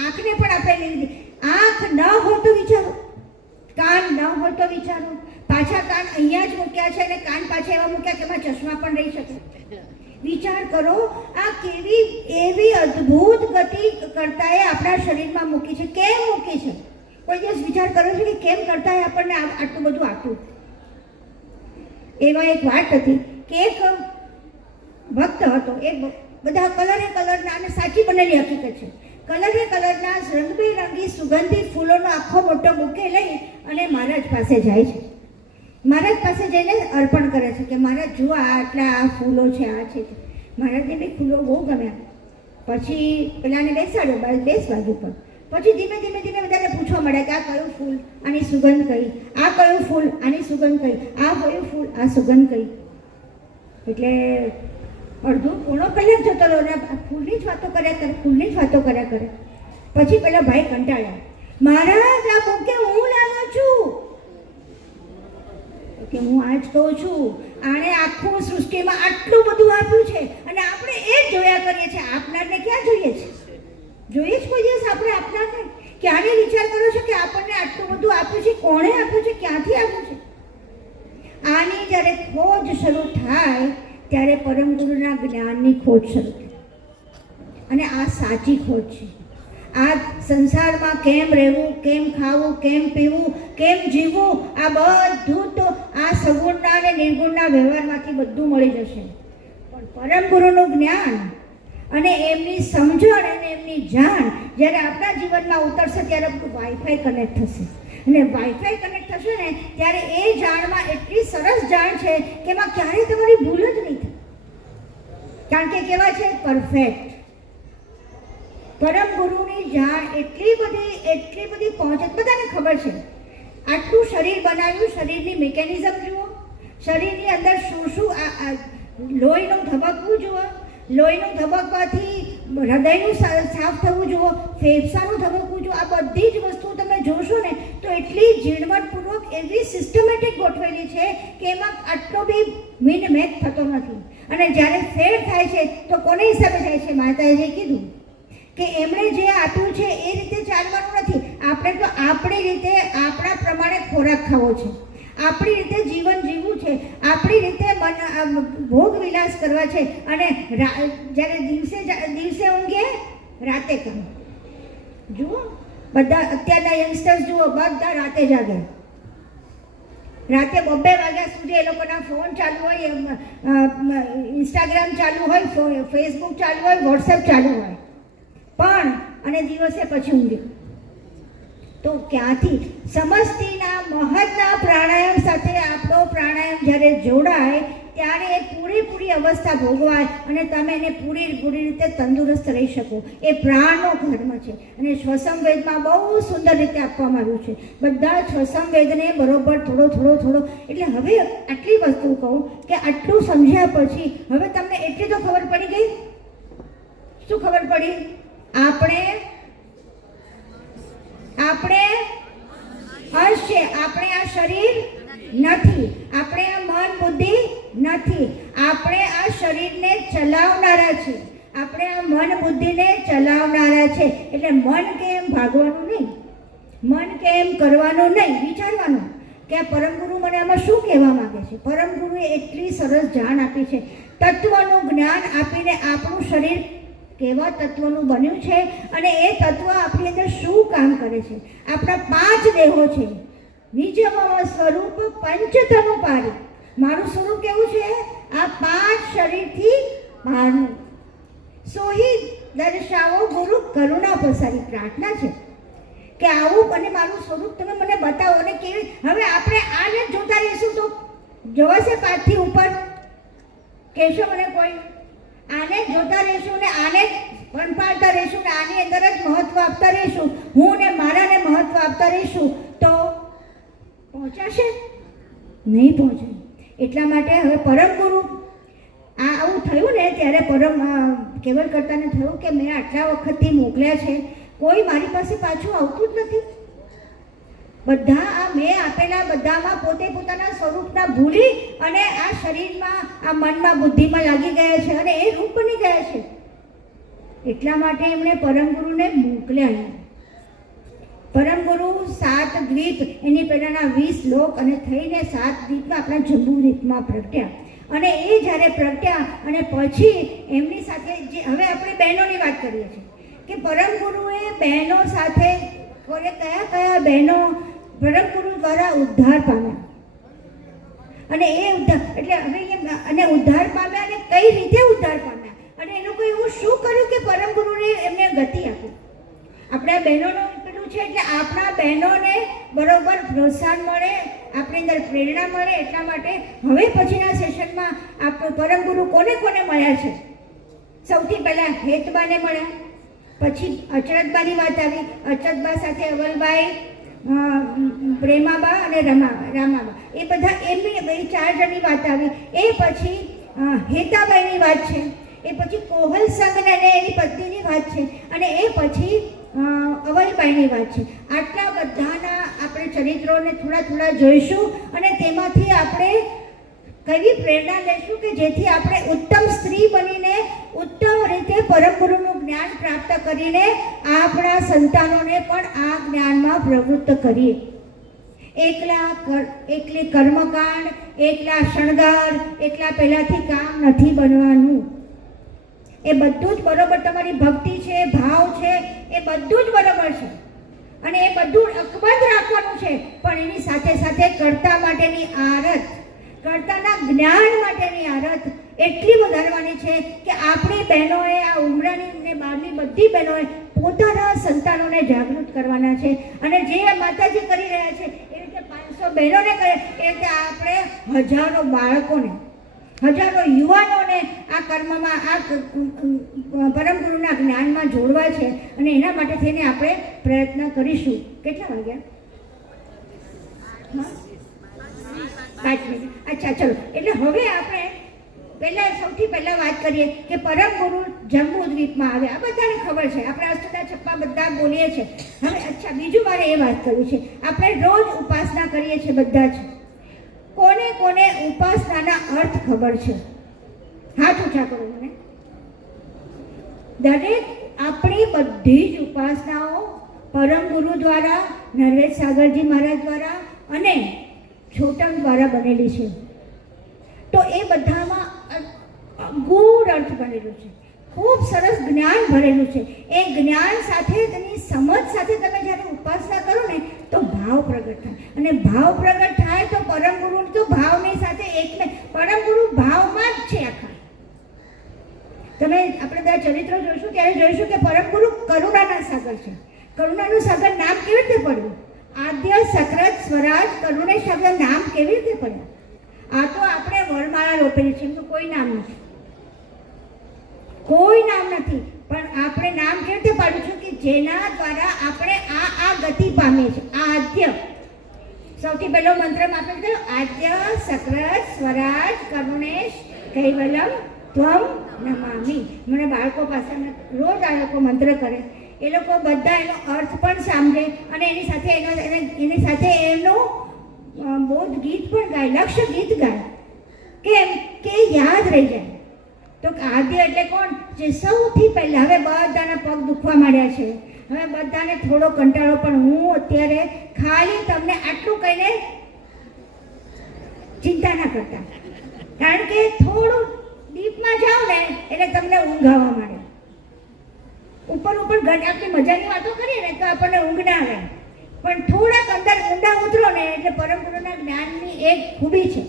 આંખને પણ આપણે લઈ લીધી. આંખ ન હોય તો વિચારો, કાન ન હોય તો વિચારો. પાછા કાન અહીંયા જ મૂક્યા છે અને કાન પાછા એવા મૂક્યા કે એમાં ચશ્મા પણ રહી શકે. વિચાર કરો, આ કેવી એવી અદ્ભુત ગતિ કરતાએ આપણા શરીરમાં મૂકી છે. કેમ મૂકી છે? કોઈ દિવસ વિચાર કર્યો છે કે કેમ કરતાએ આપણને આટલું બધું આપ્યું? એમાં એક વાત હતી કે એક ભક્ત હતો. એ બધા કલરના, અને સાચી બનેલી હકીકત છે, કલરના રંગબેરંગી સુગંધિત ફૂલોનો આખો મોટો બુકે લઈ અને મહારાજ પાસે જાય છે. મહારાજ પાસે જઈને અર્પણ કરે છે કે મહારાજ જુઓ, આટલા આ ફૂલો છે, આ છે. મહારાજને બી ફૂલો બહુ ગમ્યા. પછી પેલાને બેસાડ્યો બેસ બાજુ પર. પછી ધીમે ધીમે બધાને પૂછવા મળ્યા કે આ કયું ફૂલ, આની સુગંધ કઈ, આ કયું ફૂલ, આની સુગંધ કઈ, આ કયું ફૂલ, આ સુગંધ કઈ. એટલે અડધો પોણો કલાક જતો રહ્યો ને ફૂલની જ વાતો કર્યા કરે. પછી પેલા ભાઈ કંટાળ્યા, મહારાજ આ બુકે હું લાવ્યો છું. કે હું આજ કહું છું, આણે આખું સૃષ્ટિમાં આટલું બધું આપ્યું છે અને આપણે એ જ જોયા કરીએ છીએ. આપનારને ક્યાં જોઈએ છે? જોઈએ જ કોઈ દિવસ આપણે આપનારને? ક્યારે વિચાર કર્યો છે કે આપણને આટલું બધું આપ્યું છે? કોણે આપ્યું છે? ક્યાંથી આપ્યું છે? આની જ્યારે ખોજ શરૂ થાય ત્યારે પરમ ગુરુના જ્ઞાનની ખોજ શરૂ થાય. અને આ સાચી ખોજ છે. આ સંસારમાં કેમ રહેવું, કેમ ખાવું, કેમ પીવું, કેમ જીવવું, આ બધું તો આ સગુણના અને નિર્ગુણના વ્યવહારમાંથી બધું મળી જશે. પણ પરમ ગુરુનું જ્ઞાન અને એમની સમજણ અને એમની જાણ જ્યારે આપણા જીવનમાં ઉતરશે ત્યારે બધું વાઈફાઈ કનેક્ટ થશે. અને વાઈફાઈ કનેક્ટ થશે ને ત્યારે એ જાણમાં એટલી સરસ જાણ છે કે એમાં ક્યારેય તમારી ભૂલ જ નહીં થાય. કારણ કે કેવા છે? પરફેક્ટ. પરમ ગુરુની જાણ એટલી બધી પહોંચે. બધાને ખબર છે આટલું શરીર બનાવ્યું, શરીરની મિકેનિઝમ જુઓ, શરીરની અંદર શું લોહીનું ધબકવું જુઓ, લોહીનું ધબકવાથી હૃદયનું સાફ થવું જુઓ, ફેફસાનું ધબકવું જુઓ. આ બધી જ વસ્તુ તમે જોશો ને તો એટલી ઝીણવટપૂર્વક એવી સિસ્ટમેટિક ગોઠવેલી છે કે એમાં આટલો બી મેક થતો નથી. અને જ્યારે ફેર થાય છે તો કોને હિસાબે થાય છે? માતાએ જે કીધું કે એમણે જે આપ્યું છે એ રીતે ચાલવાનું નથી. આપણે તો આપણી રીતે આપણા પ્રમાણે ખોરાક ખાવો છે, આપણી રીતે જીવન જીવવું છે, આપણી રીતે ભોગ વિલાસ કરવા છે. અને જ્યારે દિવસે ઊંઘે, રાતે કામ. જુઓ બધા અત્યારના યંગસ્ટર્સ જુઓ, બધા રાતે જાગે. રાતે 2 વાગ્યા સુધી એ લોકોના ફોન ચાલુ હોય, ઇન્સ્ટાગ્રામ ચાલુ હોય, ફેસબુક ચાલુ હોય, વોટ્સએપ ચાલુ હોય, પણ અને દિવસે પછી ઊંઘે. તો ક્યાંથી? સમષ્ટિના મહદના પ્રાણાયામ સાથે આપણો પ્રાણાયામ જ્યારે જોડાય ત્યારે એ પૂરેપૂરી અવસ્થા ભોગવાય અને તમે એને પૂરી રીતે તંદુરસ્ત રહી શકો. એ પ્રાણનો ધર્મ છે. અને શ્વસનવેદમાં બહુ સુંદર રીતે આપવામાં આવ્યું છે. બધા શ્વસનવેદને બરોબર થોડો. એટલે હવે આટલી વસ્તુ કહું કે આટલું સમજ્યા પછી હવે તમને એટલી તો ખબર પડી ગઈ. શું ખબર પડી? આપણે હશે, આપણે આ શરીર નથી, આપણે આ મન બુદ્ધિ નથી, આપણે આ શરીરને ચલાવનારા છે, આપણે આ મન બુદ્ધિને ચલાવનારા છે. એટલે મન કે એમ ભાગવાનું નહીં, મન કે એમ કરવાનું નહીં, વિચારવાનું કે આ પરમ ગુરુ મને આમાં શું કહેવા માંગે છે. પરમ ગુરુએ એટલી સરસ જાણ આપી છે. તત્વનું જ્ઞાન આપીને આપણું શરીર કેવા તત્વનું બન્યું છે અને એ તત્વ આપણી અંદર શું કામ કરે છે. આપણા 5 દેહો છે. નિજમમ સ્વરૂપ પંચતમુ પારી. મારું સ્વરૂપ કેવું છે? આ 5 શરીરથી બહારનું. સોહી દર્શાવો ગુરુ કરુણા પસારી. પ્રાર્થના છે કે આવું મને મારું સ્વરૂપ તમે મને બતાવો. અને કેવી? હવે આપણે આને જોતા રહીશું તો જવાશે 5 થી ઉપર? કહેશો મને કોઈ? આને જોતા રહીશું ને આને પણ પાડતા રહીશું ને આની અંદર જ મહત્વ આપતા રહીશું, હું ને મારાને મહત્વ આપતા રહીશું તો પહોંચાશે? નહીં પહોંચે. એટલા માટે હવે પરમ ગુરુ આવું થયું ને ત્યારે પરમ કેવલ કરતાને થયું કે મેં આટલા વખતથી મોકલ્યા છે, કોઈ મારી પાસે પાછું આવતું જ નથી. બધા આ મેં આપેલા બધામાં પોતે પોતાના સ્વરૂપના ભૂલી અને આ શરીરમાં, આ મનમાં, બુદ્ધિમાં લાગી ગયા છે અને એ રૂપ બની ગયા છે. એટલા માટે એમણે પરમ ગુરુને મોકલ્યા. પરમ ગુરુ 7 દ્વીપ એની પહેલાંના 20 લોક અને થઈને 7 દ્વીપમાં આપણા જંબુ દ્વીપમાં પ્રગટ્યા. અને એ જ્યારે પ્રગટ્યા અને પછી એમની સાથે જે હવે આપણે બહેનોની વાત કરીએ છીએ કે પરમ ગુરુએ બહેનો સાથે કયા કયા બહેનો પરમ ગુરુ દ્વારા ઉદ્ધાર પામ્યા અને એ ઉદ્ધાર એટલે હવે અને ઉદ્ધાર પામ્યા અને કઈ રીતે ઉદ્ધાર પામ્યા અને એ લોકો એવું શું કર્યું કે પરમ ગુરુએ એમને ગતિ આપી. આપણા બહેનોનું પેલું છે એટલે આપણા બહેનોને બરોબર પ્રોત્સાહન મળે, આપણી અંદર પ્રેરણા મળે. એટલા માટે હવે પછીના સેશનમાં આપણે પરમ ગુરુ કોને કોને મળ્યા છે. સૌથી પહેલાં હેતબાને મળ્યા, પછી અચરતબાની વાત આવી. અચરતબા સાથે અવલબાઈ, પ્રેમાબા અને રામાબા એ બધા એમની 4 જણની વાત આવી. એ પછી હેતાબાઈની વાત છે, એ પછી કોહલ સંગ અને એની પત્નીની વાત છે અને એ પછી અવલબાઈની વાત છે. આટલા બધાના આપણે ચરિત્રોને થોડા જોઈશું અને તેમાંથી આપણે કઈ પ્રેરણા લેશું કે જેથી આપણે ઉત્તમ સ્ત્રી બનીને ઉત્તમ રીતે પરમ ગુરુનું જ્ઞાન પ્રાપ્ત કરીને આપણા સંતાનોને પણ આ જ્ઞાનમાં પ્રવૃત્ત કરીએ. એકલી કર્મકાંડ, એકલા શણગાર, એકલા પહેલાંથી કામ નથી બનવાનું. એ બધું જ બરોબર, તમારી ભક્તિ છે, ભાવ છે, એ બધું જ બરોબર છે અને એ બધું અકબંધ રાખવાનું છે. પણ એની સાથે સાથે કર્તા માટેની આરત, કર્તાના જ્ઞાન માટેની આરત એટલી વધારવાની છે કે આપણી બહેનોએ, આ ઉમરાની ને બહારની બધી બહેનોએ પોતાના સંતાનોને જાગૃત કરવાના છે. અને જે માતાજી કરી રહ્યા છે એ રીતે 500 બહેનોને કરે, એ રીતે આપણે હજારો બાળકોને, હજારો યુવાનોને આ કર્મમાં, આ પરમ ગુરુના જ્ઞાનમાં જોડવા છે અને એના માટે થઈને આપણે પ્રયત્ન કરીશું. કેટલા વાગ્યા? 5 મિનિટ. અચ્છા, ચલો. એટલે હવે આપણે સૌથી પહેલા વાત કરીએ કે પરમ ગુરુ જંબુ દ્વીપમાં આવ્યા. આ બધાને ખબર છે, આપણે અષ્ટદા છપ્પા બધા બોલીએ છીએ. હવે અચ્છા, બીજું મારે એ વાત કરવી છે, આપણે રોજ ઉપાસના કરીએ છીએ બધા જ. કોને કોને ઉપાસનાના અર્થ ખબર છે? હાથ ઊંચા કરો મને. દરેક આપણી બધી જ ઉપાસનાઓ પરમ ગુરુ દ્વારા, નરવેદ સાગરજી મહારાજ દ્વારા અને છોટમ દ્વારા બનેલી છે. તો એ બધામાં ગૂઢ અર્થ બનેલું છે, ખૂબ સરસ જ્ઞાન ભરેલું છે. એ જ્ઞાન સાથે, તેની સમજ સાથે તમે જ્યારે ઉપાસના કરો ને તો ભાવ પ્રગટ થાય અને ભાવ પ્રગટ થાય તો પરમ ગુરુ તો ભાવની સાથે એકને, પરમ ગુરુ ભાવમાં જ છે આખા. તમે આપણે બધા ચરિત્રો જોઈશું ત્યારે જોઈશું કે પરમ ગુરુ કરુણાના સાગર છે. કરુણાનું સાગર નામ કેવી રીતે પડ્યું? આદ્ય, સક્રત, સ્વરાજ, કરુણેશ શબ્દ નામ કેવી રીતે પડ્યા? આ તો આપણે વરમાળા રોપેલી છે, એમનું કોઈ નામ નથી, કોઈ નામ નથી. પણ આપણે નામ કેવી રીતે પાડ્યું છે કે જેના દ્વારા આપણે આ ગતિ પામીએ છીએ. આદ્ય, સૌથી પહેલો મંત્ર આપણે કયો? આદ્ય, સક્રત, સ્વરાજ, કરુણેશ, કૈવલમ ત્વમ નમામિ. મને બાળકો પાસે રોજ આ લોકો મંત્ર કરે, એ લોકો બધા એનો અર્થ પણ સમજે અને એની સાથે એનું બોધ ગીત પણ ગાય, લક્ષ્ય ગીત ગાય. કેમ કે યાદ રહી જાય. તો આદ્ય એટલે કોણ? જે સૌથી પહેલાં, હવે બધાના પગ દુખવા માંડ્યા છે, હવે બધાને થોડો કંટાળો, પણ હું અત્યારે ખાલી તમને આટલું કહીને ચિંતા ના કરતા, કારણ કે થોડું ડીપમાં જાઓ ને એટલે તમને ઊંઘ આવવા માંડે. ઉપર આપણી મજાની વાતો કરીએ ને તો આપણને ઊંઘ ના આવે, પણ થોડાક અંદર ઊંડા ઉતરો ને એટલે પરમ ગુરુના જ્ઞાનની એક ખૂબી છે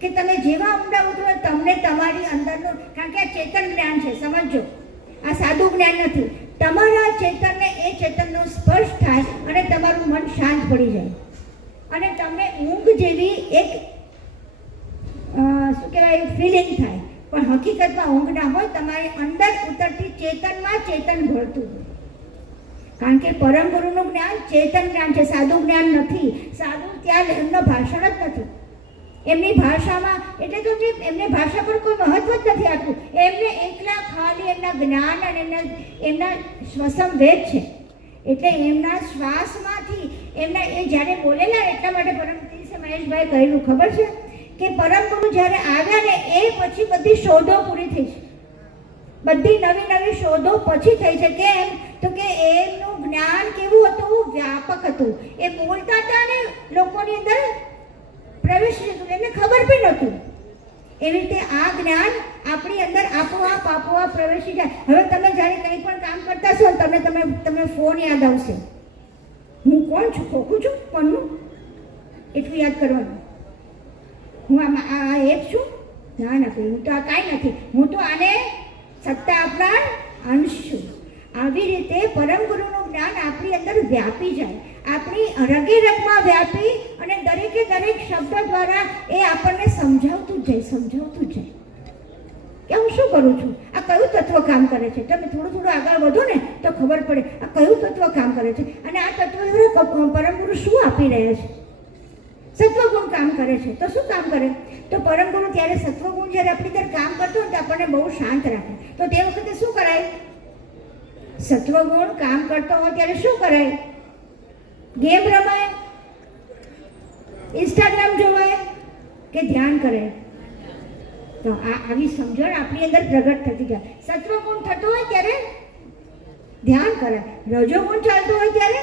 કે તમે જેવા ઊંડા ઉતરો તમને તમારી અંદરનું, કારણ કે આ ચેતન જ્ઞાન છે, સમજો, આ સાદું જ્ઞાન નથી. તમારા ચેતનને એ ચેતનનો સ્પર્શ થાય અને તમારું મન શાંત પડી જાય અને તમને ઊંઘ જેવી એક શું કહેવાય ફિલિંગ થાય. પણ હકીકતમાં ઊંઘ ના હોય, તમારી અંદર ઉતરતી ચેતનમાં ચેતન ભળતું હોય. કારણ કે પરમ ગુરુનું જ્ઞાન ચેતન જ્ઞાન છે, સાદું જ્ઞાન નથી. સાદું ત્યાં એમનો ભાષણ જ નથી. એમની ભાષામાં એટલે તો એમને ભાષા પર કોઈ મહત્વ જ નથી આપતું. એમને એકલા ખાલી એમના જ્ઞાન અને એમના શ્વસમ વેદ છે. એટલે એમના શ્વાસમાંથી એમના એ જ્યારે બોલેલા, એટલા માટે પરમ દિવસે મહેશભાઈ કહેલું ખબર છે કે પરમ ગુરુ જ્યારે આવ્યા ને એ પછી બધી શોધો પૂરી થઈ છે. બધી નવી નવી શોધો પછી થઈ છે. કેમ તો કે એમનું જ્ઞાન કેવું હતું? વ્યાપક હતું. એ બોલતા હતા ને લોકોની અંદર પ્રવેશી જતું, એમને ખબર બી નહોતું. એવી રીતે આ જ્ઞાન આપણી અંદર આપોઆપ પ્રવેશી જાય. હવે તમે જ્યારે કંઈ પણ કામ કરતા છો તમે ફોન યાદ આવશે. હું કોણ છું? ખોખું છું કોણનું? એટલું યાદ કરવાનું. હું આ એક છું? ના નથી, હું તો આ કાંઈ નથી. હું તો આને સત્તા આપનાર અંશ છું. આવી રીતે પરમ ગુરુનું જ્ઞાન આપણી અંદર વ્યાપી જાય, આપણી રગે રગમાં વ્યાપી અને દરેકે દરેક શબ્દ દ્વારા એ આપણને સમજાવતું જ જાય કે હું શું કરું છું, આ કયું તત્વ કામ કરે છે. તમે થોડું આગળ વધો ને તો ખબર પડે આ કયું તત્વ કામ કરે છે અને આ તત્વ દ્વારા પરમ ગુરુ શું આપી રહ્યા છે. સત્વગુણ કામ કરે છે તો શું કામ કરે? તો પરમ ગુરુ ત્યારે સત્વગુણ જ્યારે આપણી અંદર કામ કરતો હોય તો આપણને બહુ શાંત રાખે. તો તે વખતે શું કરાય? સત્વગુણ કામ કરતો હોય ત્યારે શું કરાય? ગેમ રમાય, ઇન્સ્ટાગ્રામ જોવાય કે ધ્યાન કરે? તો આવી સમજણ આપણી અંદર પ્રગટ થતી જાય. સત્વગુણ થતો હોય ત્યારે ધ્યાન કરાય, રજોગુણ ચાલતો હોય ત્યારે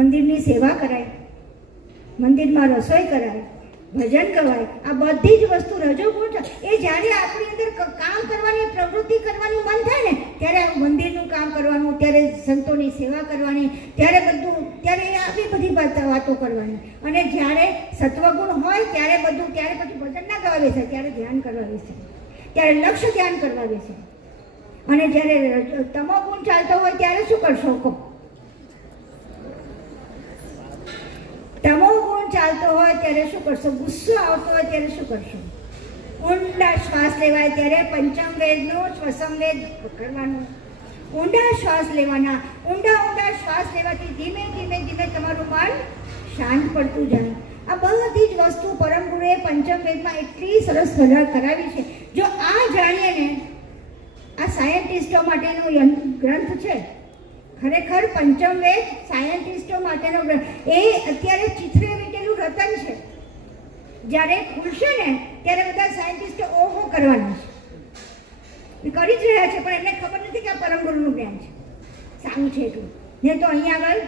મંદિરની સેવા કરાય, મંદિરમાં રસોઈ કરાય, ભજન ગવાય. આ બધી જ વસ્તુ રજોગુણ છે. એ જ્યારે આપણી અંદર કામ કરવાની, પ્રવૃત્તિ કરવાનું મન થાય ને ત્યારે મંદિરનું કામ કરવાનું, ત્યારે સંતોની સેવા કરવાની, ત્યારે આવી બધી વાતો કરવાની. અને જ્યારે સત્વગુણ હોય ત્યારે પછી ભજન ના કરવા બેસે, ત્યારે ધ્યાન કરવા બેસે, ત્યારે લક્ષ્ય ધ્યાન કરવા બેસે. અને જ્યારે તમોગુણ ચાલતો હોય ત્યારે શું કરશો? તમોગુણ ચાલતો હોય ત્યારે શું કરશો? ગુસ્સો આવતો હોય ત્યારે શું કરશો? ઊંડા શ્વાસ લેવાય ત્યારે પંચમ વેદનો શ્વસમ વેદ પકડવાનો, ઊંડા શ્વાસ લેવાના. ઊંડા શ્વાસ લેવાથી ધીમે ધીમે તમારું મન શાંત પડતું જાય. આ બધી જ વસ્તુ પરમ ગુરુએ પંચમ વેદમાં એટલી સરસ કરાવી છે. જો આ જાણીએ ને, આ સાયન્ટિસ્ટો માટેનો ગ્રંથ છે. ખરેખર પંચમ વેદ સાયન્ટિસ્ટો માટેનો ગ્રંથ. એ અત્યારે ચિત્રે વીટેલું રતન છે. જ્યારે ખુલશે ને ત્યારે બધા સાયન્ટિસ્ટો ઓહો કરવાના છે, કરી જ રહ્યા છે, પણ એમને ખબર નથી કે આ પરમ ગુરુનું જ્ઞાન છે, સારું છે એટલું. ને તો અહીંયા આગળ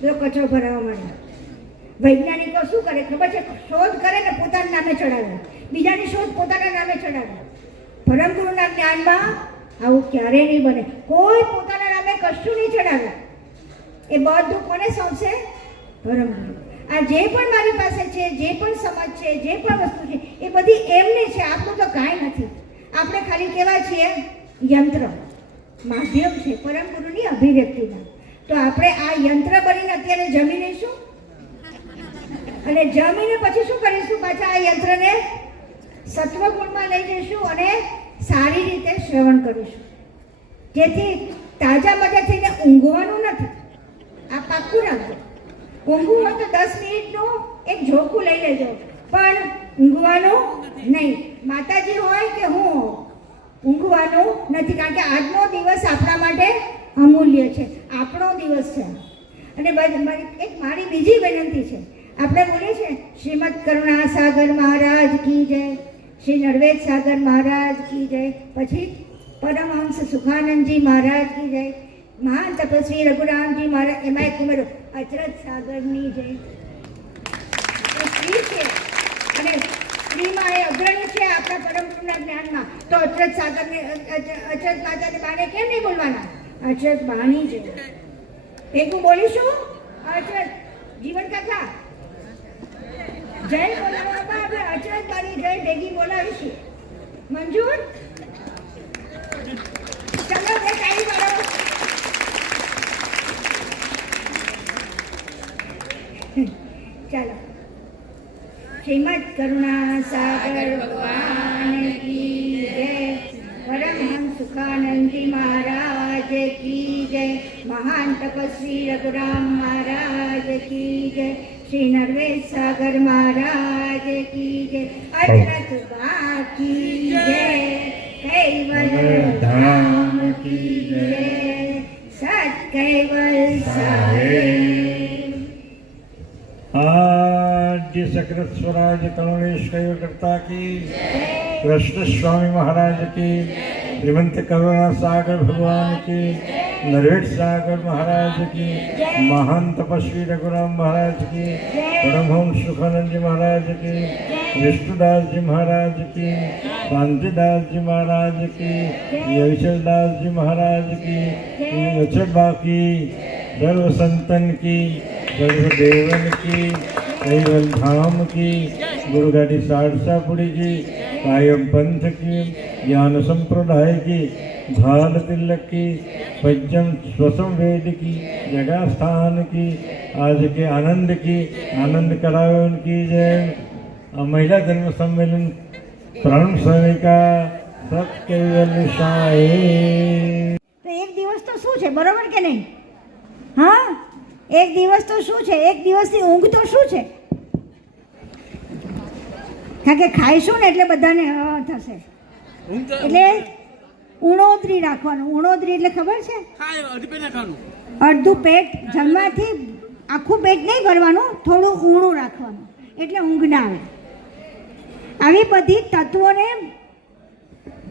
બધો કચરો ભરાવા માંડે. વૈજ્ઞાનિકો શું કરે ખબર છે? શોધ કરે ને પોતાના નામે ચડાવે, બીજાની શોધ પોતાના નામે ચડાવે. પરમ ગુરુના જ્ઞાનમાં આવું ક્યારેય નહીં બને. કોઈ પોતાના નામે કશું નહીં ચડાવે. એ બધું કોને સોંપશે? પરમ ગુરુ. આ જે પણ મારી પાસે છે, જે પણ સમજ છે, જે પણ વસ્તુ છે, એ બધી એમની છે. આપણું તો કાંઈ નથી. આપણે ખાલી કેવા છીએ? યંત્ર, માધ્યમ છે પરમ ગુરુની અભિવ્યક્તિના. તો આપણે આ યંત્ર બનીને અત્યારે જમી લઈશું અને જમીને પછી શું કરીશું? પાછા આ યંત્રને સત્વગુણમાં લઈ જઈશું અને સારી રીતે શ્રવણ કરીશું, જેથી તાજા મજા થઈને ઊંઘવાનું નથી. આ પાક્કું રાખજો. ઊંઘવું હોય તો 10 મિનિટનું એક ઝોકું લઈ લેજો, પણ ઊંઘવાનું નહીં. માતાજી હોય કે હું, ઊંઘવાનું નથી. કારણ કે આજનો દિવસ આપણા માટે અમૂલ્ય છે, આપણો દિવસ છે. અને મારી બીજી વિનંતી છે. આપણે બોલીએ છીએ શ્રીમદ કરુણા સાગર મહારાજ કી જય, શ્રી નરવેદ સાગર મહારાજ કી જય, પછી પરમહંસ સુખાનંદજી મહારાજ કી જય, મહાન તપસ્વી રઘુરામજી મહારાજ, એમાં એક ઉમેરો અચરજ સાગરની જય. સ્ત્રી છે અને સ્ત્રીમાં એ અગ્રણી છે આપણા પરમ ગુરુના જ્ઞાનમાં. તો અચરજ સાગરને, અચરજ માતાને બાને કેમ નહીં બોલવાના? અચરજ બાણી જય. ભેગું બોલીશું? અચરજ જીવન કથા જય બોલાવવા આપણે અચરજ બાની જય ભેગી બોલાવીશું. મંજૂર? ચલો બે તાળી પાડો. ચાલો. શ્રીમદ કરુણા સાગર ભગવાન કી જય, પરમહંસ સુખાનંદજી મહારાજ કી જય, મહાન તપસ્વી રઘુરામ મહારાજ કી જય, શ્રી નરવેદ સાગર મહારાજ કી જય, અચરજ બા કી જય, કૈવલ ધામ કી જય, સત કૈવલ સાહેબ. आद्य सकृत स्वराज करुणेश कयो करता की, कृष्ण स्वामी महाराज की, श्रीमंत करुणा सागर भगवान की, नरवेट सागर महाराज की, महान तपस्वी रघुराम महाराज की, परमहंस सुखानंद जी महाराज की, विष्णुदास जी महाराज की, शांतिदास जी महाराज की, यशदास जी महाराज की, अचरबा की, सर्व संतन की, सर्व देवन की, कैवल धाम की, गुरुगाड़ी सारसापुरी की, कायम पंथ की, ज्ञान संप्रदाय की, भाल तिलक की, पंचम स्वसम वेद की, जगह स्थान की, आज के आनंद की, आनंद करावे उनकी जय। महिला जन्म सम्मेलन प्रारंभ समय का सब कैवल शाही। તો એક દિવસ તો શું છે, બરોબર કે નહીં? હા, એક દિવસ તો શું છે, એક દિવસની ઊંઘ તો શું છે? કારણ કે ખાઈશું ને એટલે બધાને થશે, એટલે ઉણોદરી રાખવાનું. ઉણોદરી એટલે ખબર છે? અડધું પેટ જમવાથી આખું પેટ નહીં ભરવાનું, થોડું ઊણું રાખવાનું, એટલે ઊંઘ ના આવે. આવી બધી તત્વોને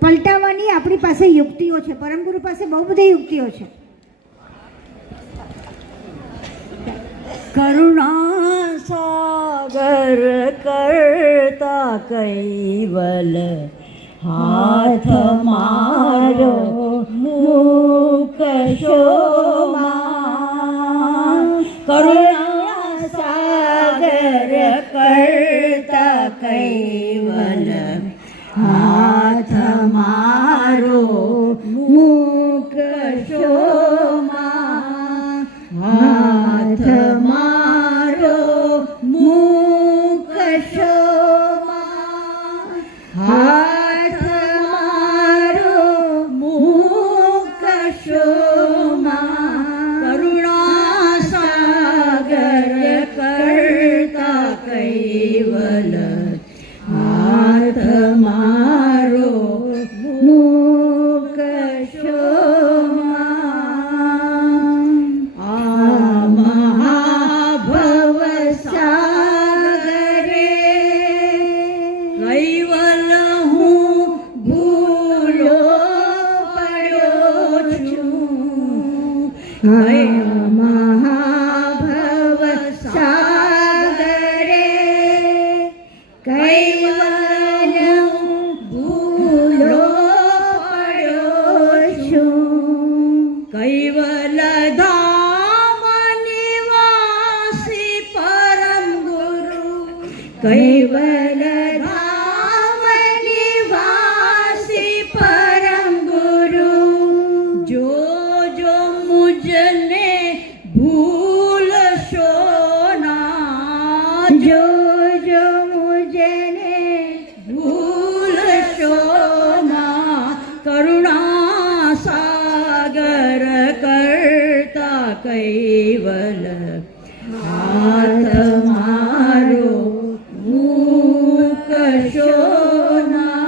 પલટાવવાની આપણી પાસે યુક્તિઓ છે. પરમગુરુ પાસે બહુ બધી યુક્તિઓ છે. કરુણા સાગર કરતા કૈવલ હાથ મારો મુખ શોભા. કરુણા સાગર કરતા કૈવલ હાથ મારો મુખ શોભા. હાથ મારો મુખ શોભા. હાથ મારો મુખ શોભા. કરુણા સાગર કરતા કૈવલ હાથ મારો મુખ શોભા. આ મહાભવ સાગરે કૈવલ હું ભૂલો પડ્યો છું. મહાભવ સાગરે કૈવલ હું ભૂલો પડ્યો છું. કૈવલ ધામ નિવાસી પરમ ગુરુ. કૈવલ ધામ નિવાસી પરમ ગુરુ. જો જો મુજને ભૂલશો ના. જો જો મુજને ભૂલશો ના. કરુણા સાગર કરતા કૈવલ હાથ મારો મુખ શોના.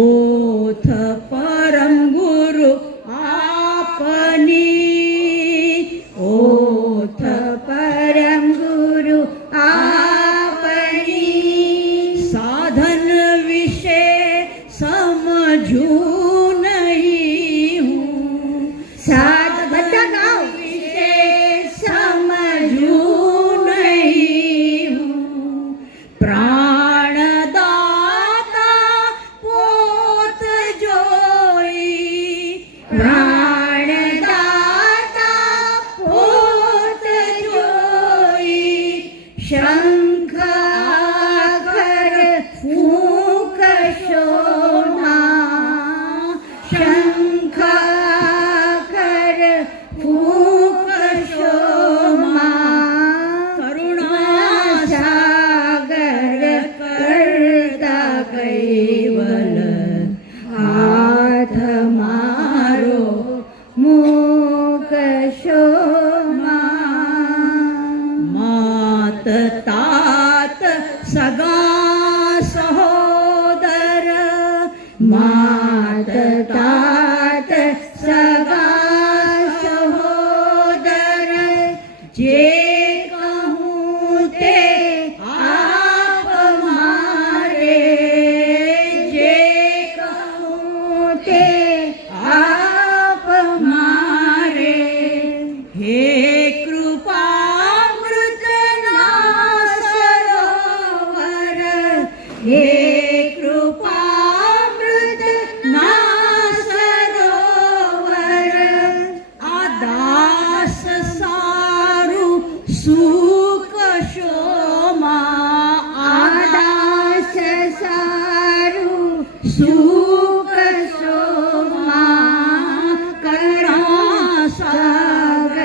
ઓથ પરમ ગુરુ આપની. ઓથ પરમ ગુરુ આપની. સાધન વિશે સમજું નહીં હું. સાધન વિશે સમજું નહીં હું. પ્રાણદાતા પોત જોઈ. પ્રાણદાતા પોત જોઈ. શંખ આખર ફૂંકશો ના. શંખ આખર ફૂંકશો માં. કરુણા સાગર કરતા કૈવલ હાથ મારો મુખ શોમાં. માત તાત સગા સહોદર. માત તાત સગા સહોદર. જે કહું તે આપ મારે. જે કહું સુખ શોભા કરુણા સાગર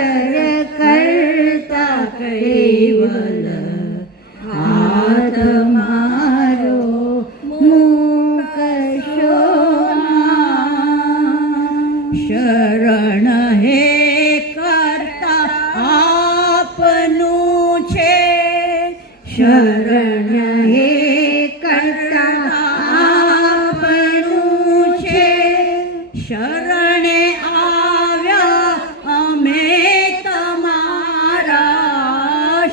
કરતા કૈવલ હાથ મારો મુખ શોભા શરણ હે કરતા આપનું છે શરણ હે કરતા આપનું છે શરણે આવ્યા અમે તમારા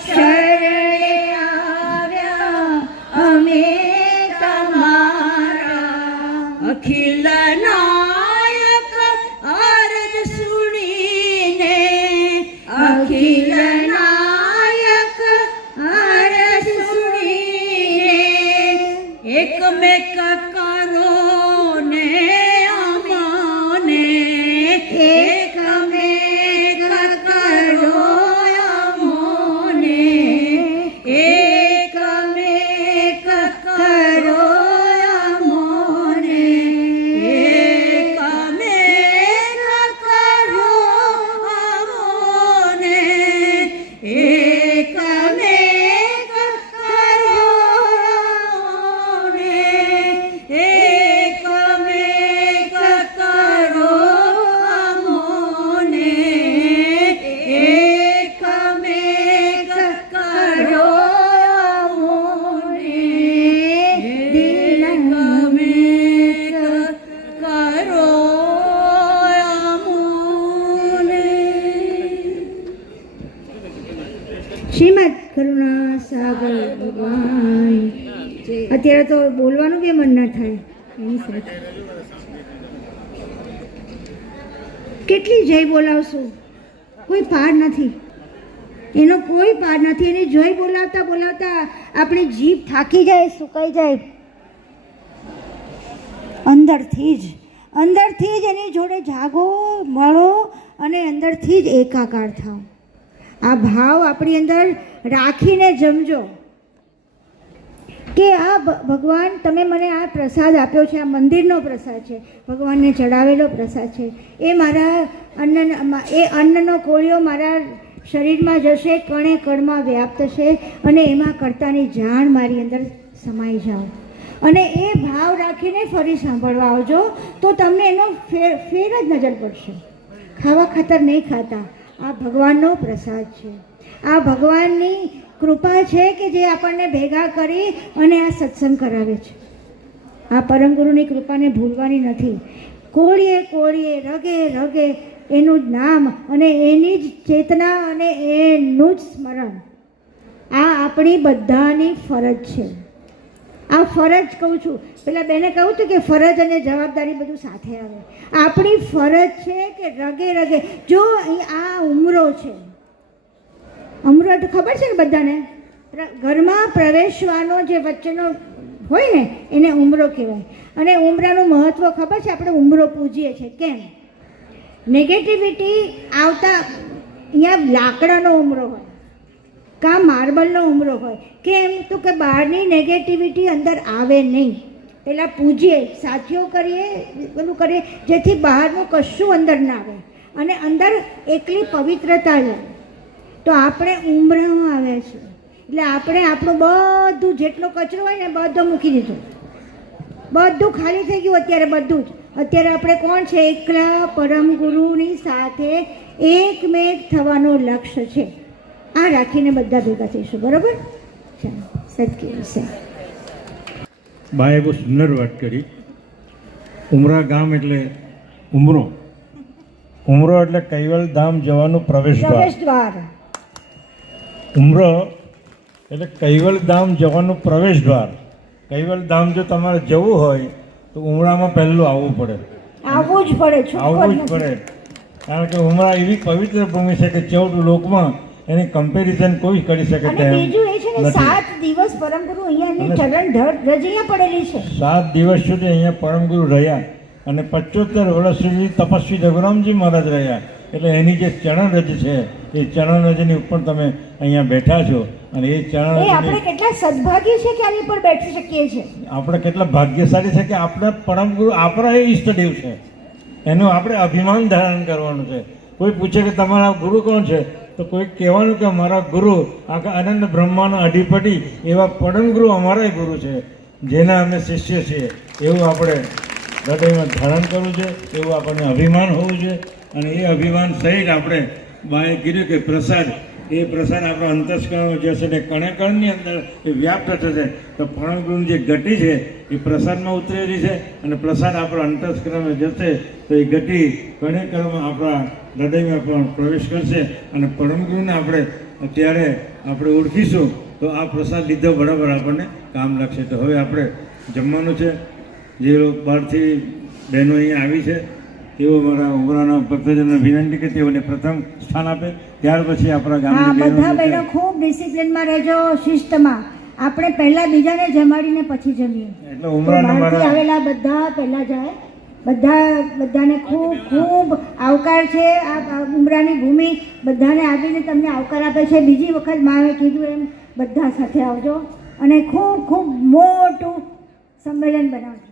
શરણે આવ્યા અમે તમારા અખિલ નાયક અરજ સુણીને અખિલ નાયક અરજ સુણીને એકમેક કરો ને અમને એકમેક કરો અમને એકમેક કરો અમને એકમેક કરો અમને એકમેક કરો અમને એકમેક કરો અમને એકમેક કરો અમને દિલમેક કરો અમને શ્રીમદ કરુણા સાગર ભગવાન અત્યારે તો બોલવાનું બી મન ના થાય એની સાથે કેટલી જય બોલાવશું કોઈ પાર નથી એનો કોઈ પાર નથી એની જય બોલાવતા બોલાવતા આપણી જીભ થાકી જાય સુકાઈ જાય અંદરથી જ એની જોડે જાગો મળો અને અંદરથી જ એકાકાર થાઓ આ ભાવ આપણી અંદર રાખીને જમજો કે આ ભગવાન તમે મને આ પ્રસાદ આપ્યો છે આ મંદિરનો પ્રસાદ છે ભગવાનને ચડાવેલો પ્રસાદ છે એ મારા અન્નનો કોળિયો મારા શરીરમાં જશે કણે કણમાં વ્યાપ્ત છે અને એમાં કર્તાની જાણ મારી અંદર સમાઈ જાઓ અને એ ભાવ રાખીને ફરી સાંભળવા આવજો તો તમને એનો ફેર જ નજર પડશે ખાવા ખાતર નહીં ખાતા આ ભગવાનનો પ્રસાદ છે આ ભગવાનની કૃપા છે કે જે આપણને ભેગા કરી અને આ સત્સંગ કરાવે છે આ પરમ ગુરુની કૃપાને ભૂલવાની નથી કોળીએ કોળીએ રગે રગે એનું જ નામ અને એની જ ચેતના અને એનું જ સ્મરણ આ આપણી બધાની ફરજ છે આ ફરજ કહું છું પેલા બેને કહું છું કે ફરજ અને જવાબદારી બધું સાથે આવે આપણી ફરજ છે કે રગે રગે જો અહીં આ ઉમરો છે ઉમરો તો ખબર છે ને બધાને ઘરમાં પ્રવેશવાનો જે વચ્ચેનો હોય ને એને ઉમરો કહેવાય અને ઉમરાનું મહત્ત્વ ખબર છે આપણે ઉમરો પૂજીએ છીએ કેમ નેગેટિવિટી આવતા અહીંયા લાકડાનો ઉમરો હોય કાં માર્બલનો ઉમરો હોય કેમ તો કે બહારની નેગેટિવિટી અંદર આવે નહીં પહેલાં પૂજીએ સાથીઓ કરીએ પેલું કરીએ જેથી બહારનું કશું અંદર ના આવે અને અંદર એકલી પવિત્રતા જાય તો આપણે ઉમરામાં આવ્યા છીએ એટલે આપણે આપણું બધું જેટલો કચરો હોય ને બધો મૂકી દીધો બધું ખાલી થઈ ગયું બધું જ અત્યારે આપણે કોણ છે એકલા પરમ ગુરુની સાથે એકમેક થવાનું લક્ષ્ય છે આ રાખીને બધા ભેગા થઈશું બરાબર ચાલો સદકી વિશે બાએ બહુ સુંદર વાત કરી ઉમરા ગામ એટલે ઉમરો એટલે કૈવલ ધામ જવાનું પ્રવેશ દ્વાર ઉમરો એટલે કૈવલ ધામ જવાનું પ્રવેશ દ્વાર કૈવલ ધામ જો તમારે જવું હોય તો ઉમરામાં પહેલું આવવું પડે આવવું જ પડે કારણ કે ઉમરા એવી પવિત્ર ભૂમિ છે કે 14 લોકમાં એની કમ્પેરિઝન કોઈ કરી શકે અને બીજું એ છે કે 7 દિવસ પરમ ગુરુ અહીંયા ચરણ રજિયા પડેલી છે 7 દિવસ સુધી અહીંયા પરમ ગુરુ રહ્યા અને 75 વર્ષ સુધી તપસ્વી રઘુરામજી મહારાજ રહ્યા એટલે એની જે ચરણરજ છે એ ચરણરજની ઉપર તમે અહીંયા બેઠા છો અને એ એ આપણે ચરણરજની કેટલા સદભાગી છે કે આની પર બેઠી શકીએ છીએ. આપણે કેટલા ભાગ્યશાળી છે કે આપણે પરમ ગુરુ આપણા એ ઈષ્ટદેવ છે, એનું આપણે અભિમાન ધારણ કરવાનું છે. કોઈ પૂછે કે તમારા ગુરુ કોણ છે, તો કોઈ કહેવાનું કે અમારા ગુરુ આખા અનંત બ્રહ્માના અધિપતિ એવા પરમ ગુરુ અમારા ગુરુ છે, જેના અમે શિષ્ય છીએ, એવું આપણે હૃદયમાં ધારણ કરવું છે, એવું આપણને અભિમાન હોવું છે. અને એ અભિમાન સહિત આપણે બાએ કીધું કે પ્રસાદ, એ પ્રસાદ આપણો અંતસ્કરણમાં જશે ને કણે કણની અંદર એ વ્યાપ્ત થશે. તો પરમ ગુરુની જે ગતિ છે એ પ્રસાદમાં ઉતરેલી છે અને પ્રસાદ આપણો અંતસ્કરણમાં જશે તો એ ગતિ કણે કણમાં આપણા હૃદયમાં પણ પ્રવેશ કરશે અને પરમ ગુરુને આપણે અત્યારે આપણે ઓળખીશું તો આ પ્રસાદ લીધો બરાબર આપણને કામ લાગશે. તો હવે આપણે જમવાનું છે. જે લોકો બહારથી બહેનો અહીંયા આવી છે તેઓ મારા ઉમરાના ભક્તજનોને વિનંતી કે તેઓને પ્રથમ સ્થાન આપે, ત્યાર પછી આપણા હા, ગામની બધા બહેનો બહેનો ખૂબ ડિસિપ્લિનમાં રહેજો, શિસ્તમાં. આપણે પહેલા બીજાને જમાડીને પછી જમીએ. એટલે તો ઉમરાના બહારથી મારા આવેલા બધા પહેલા જાય. બધાને ખૂબ ખૂબ આવકાર છે. આ ઉમરાની ભૂમિ બધાને આવીને તમને આવકાર આપે છે. બીજી વખત માએ કીધું એમ બધા સાથે આવજો અને ખૂબ ખૂબ મોટું સંમેલન બનાવજો.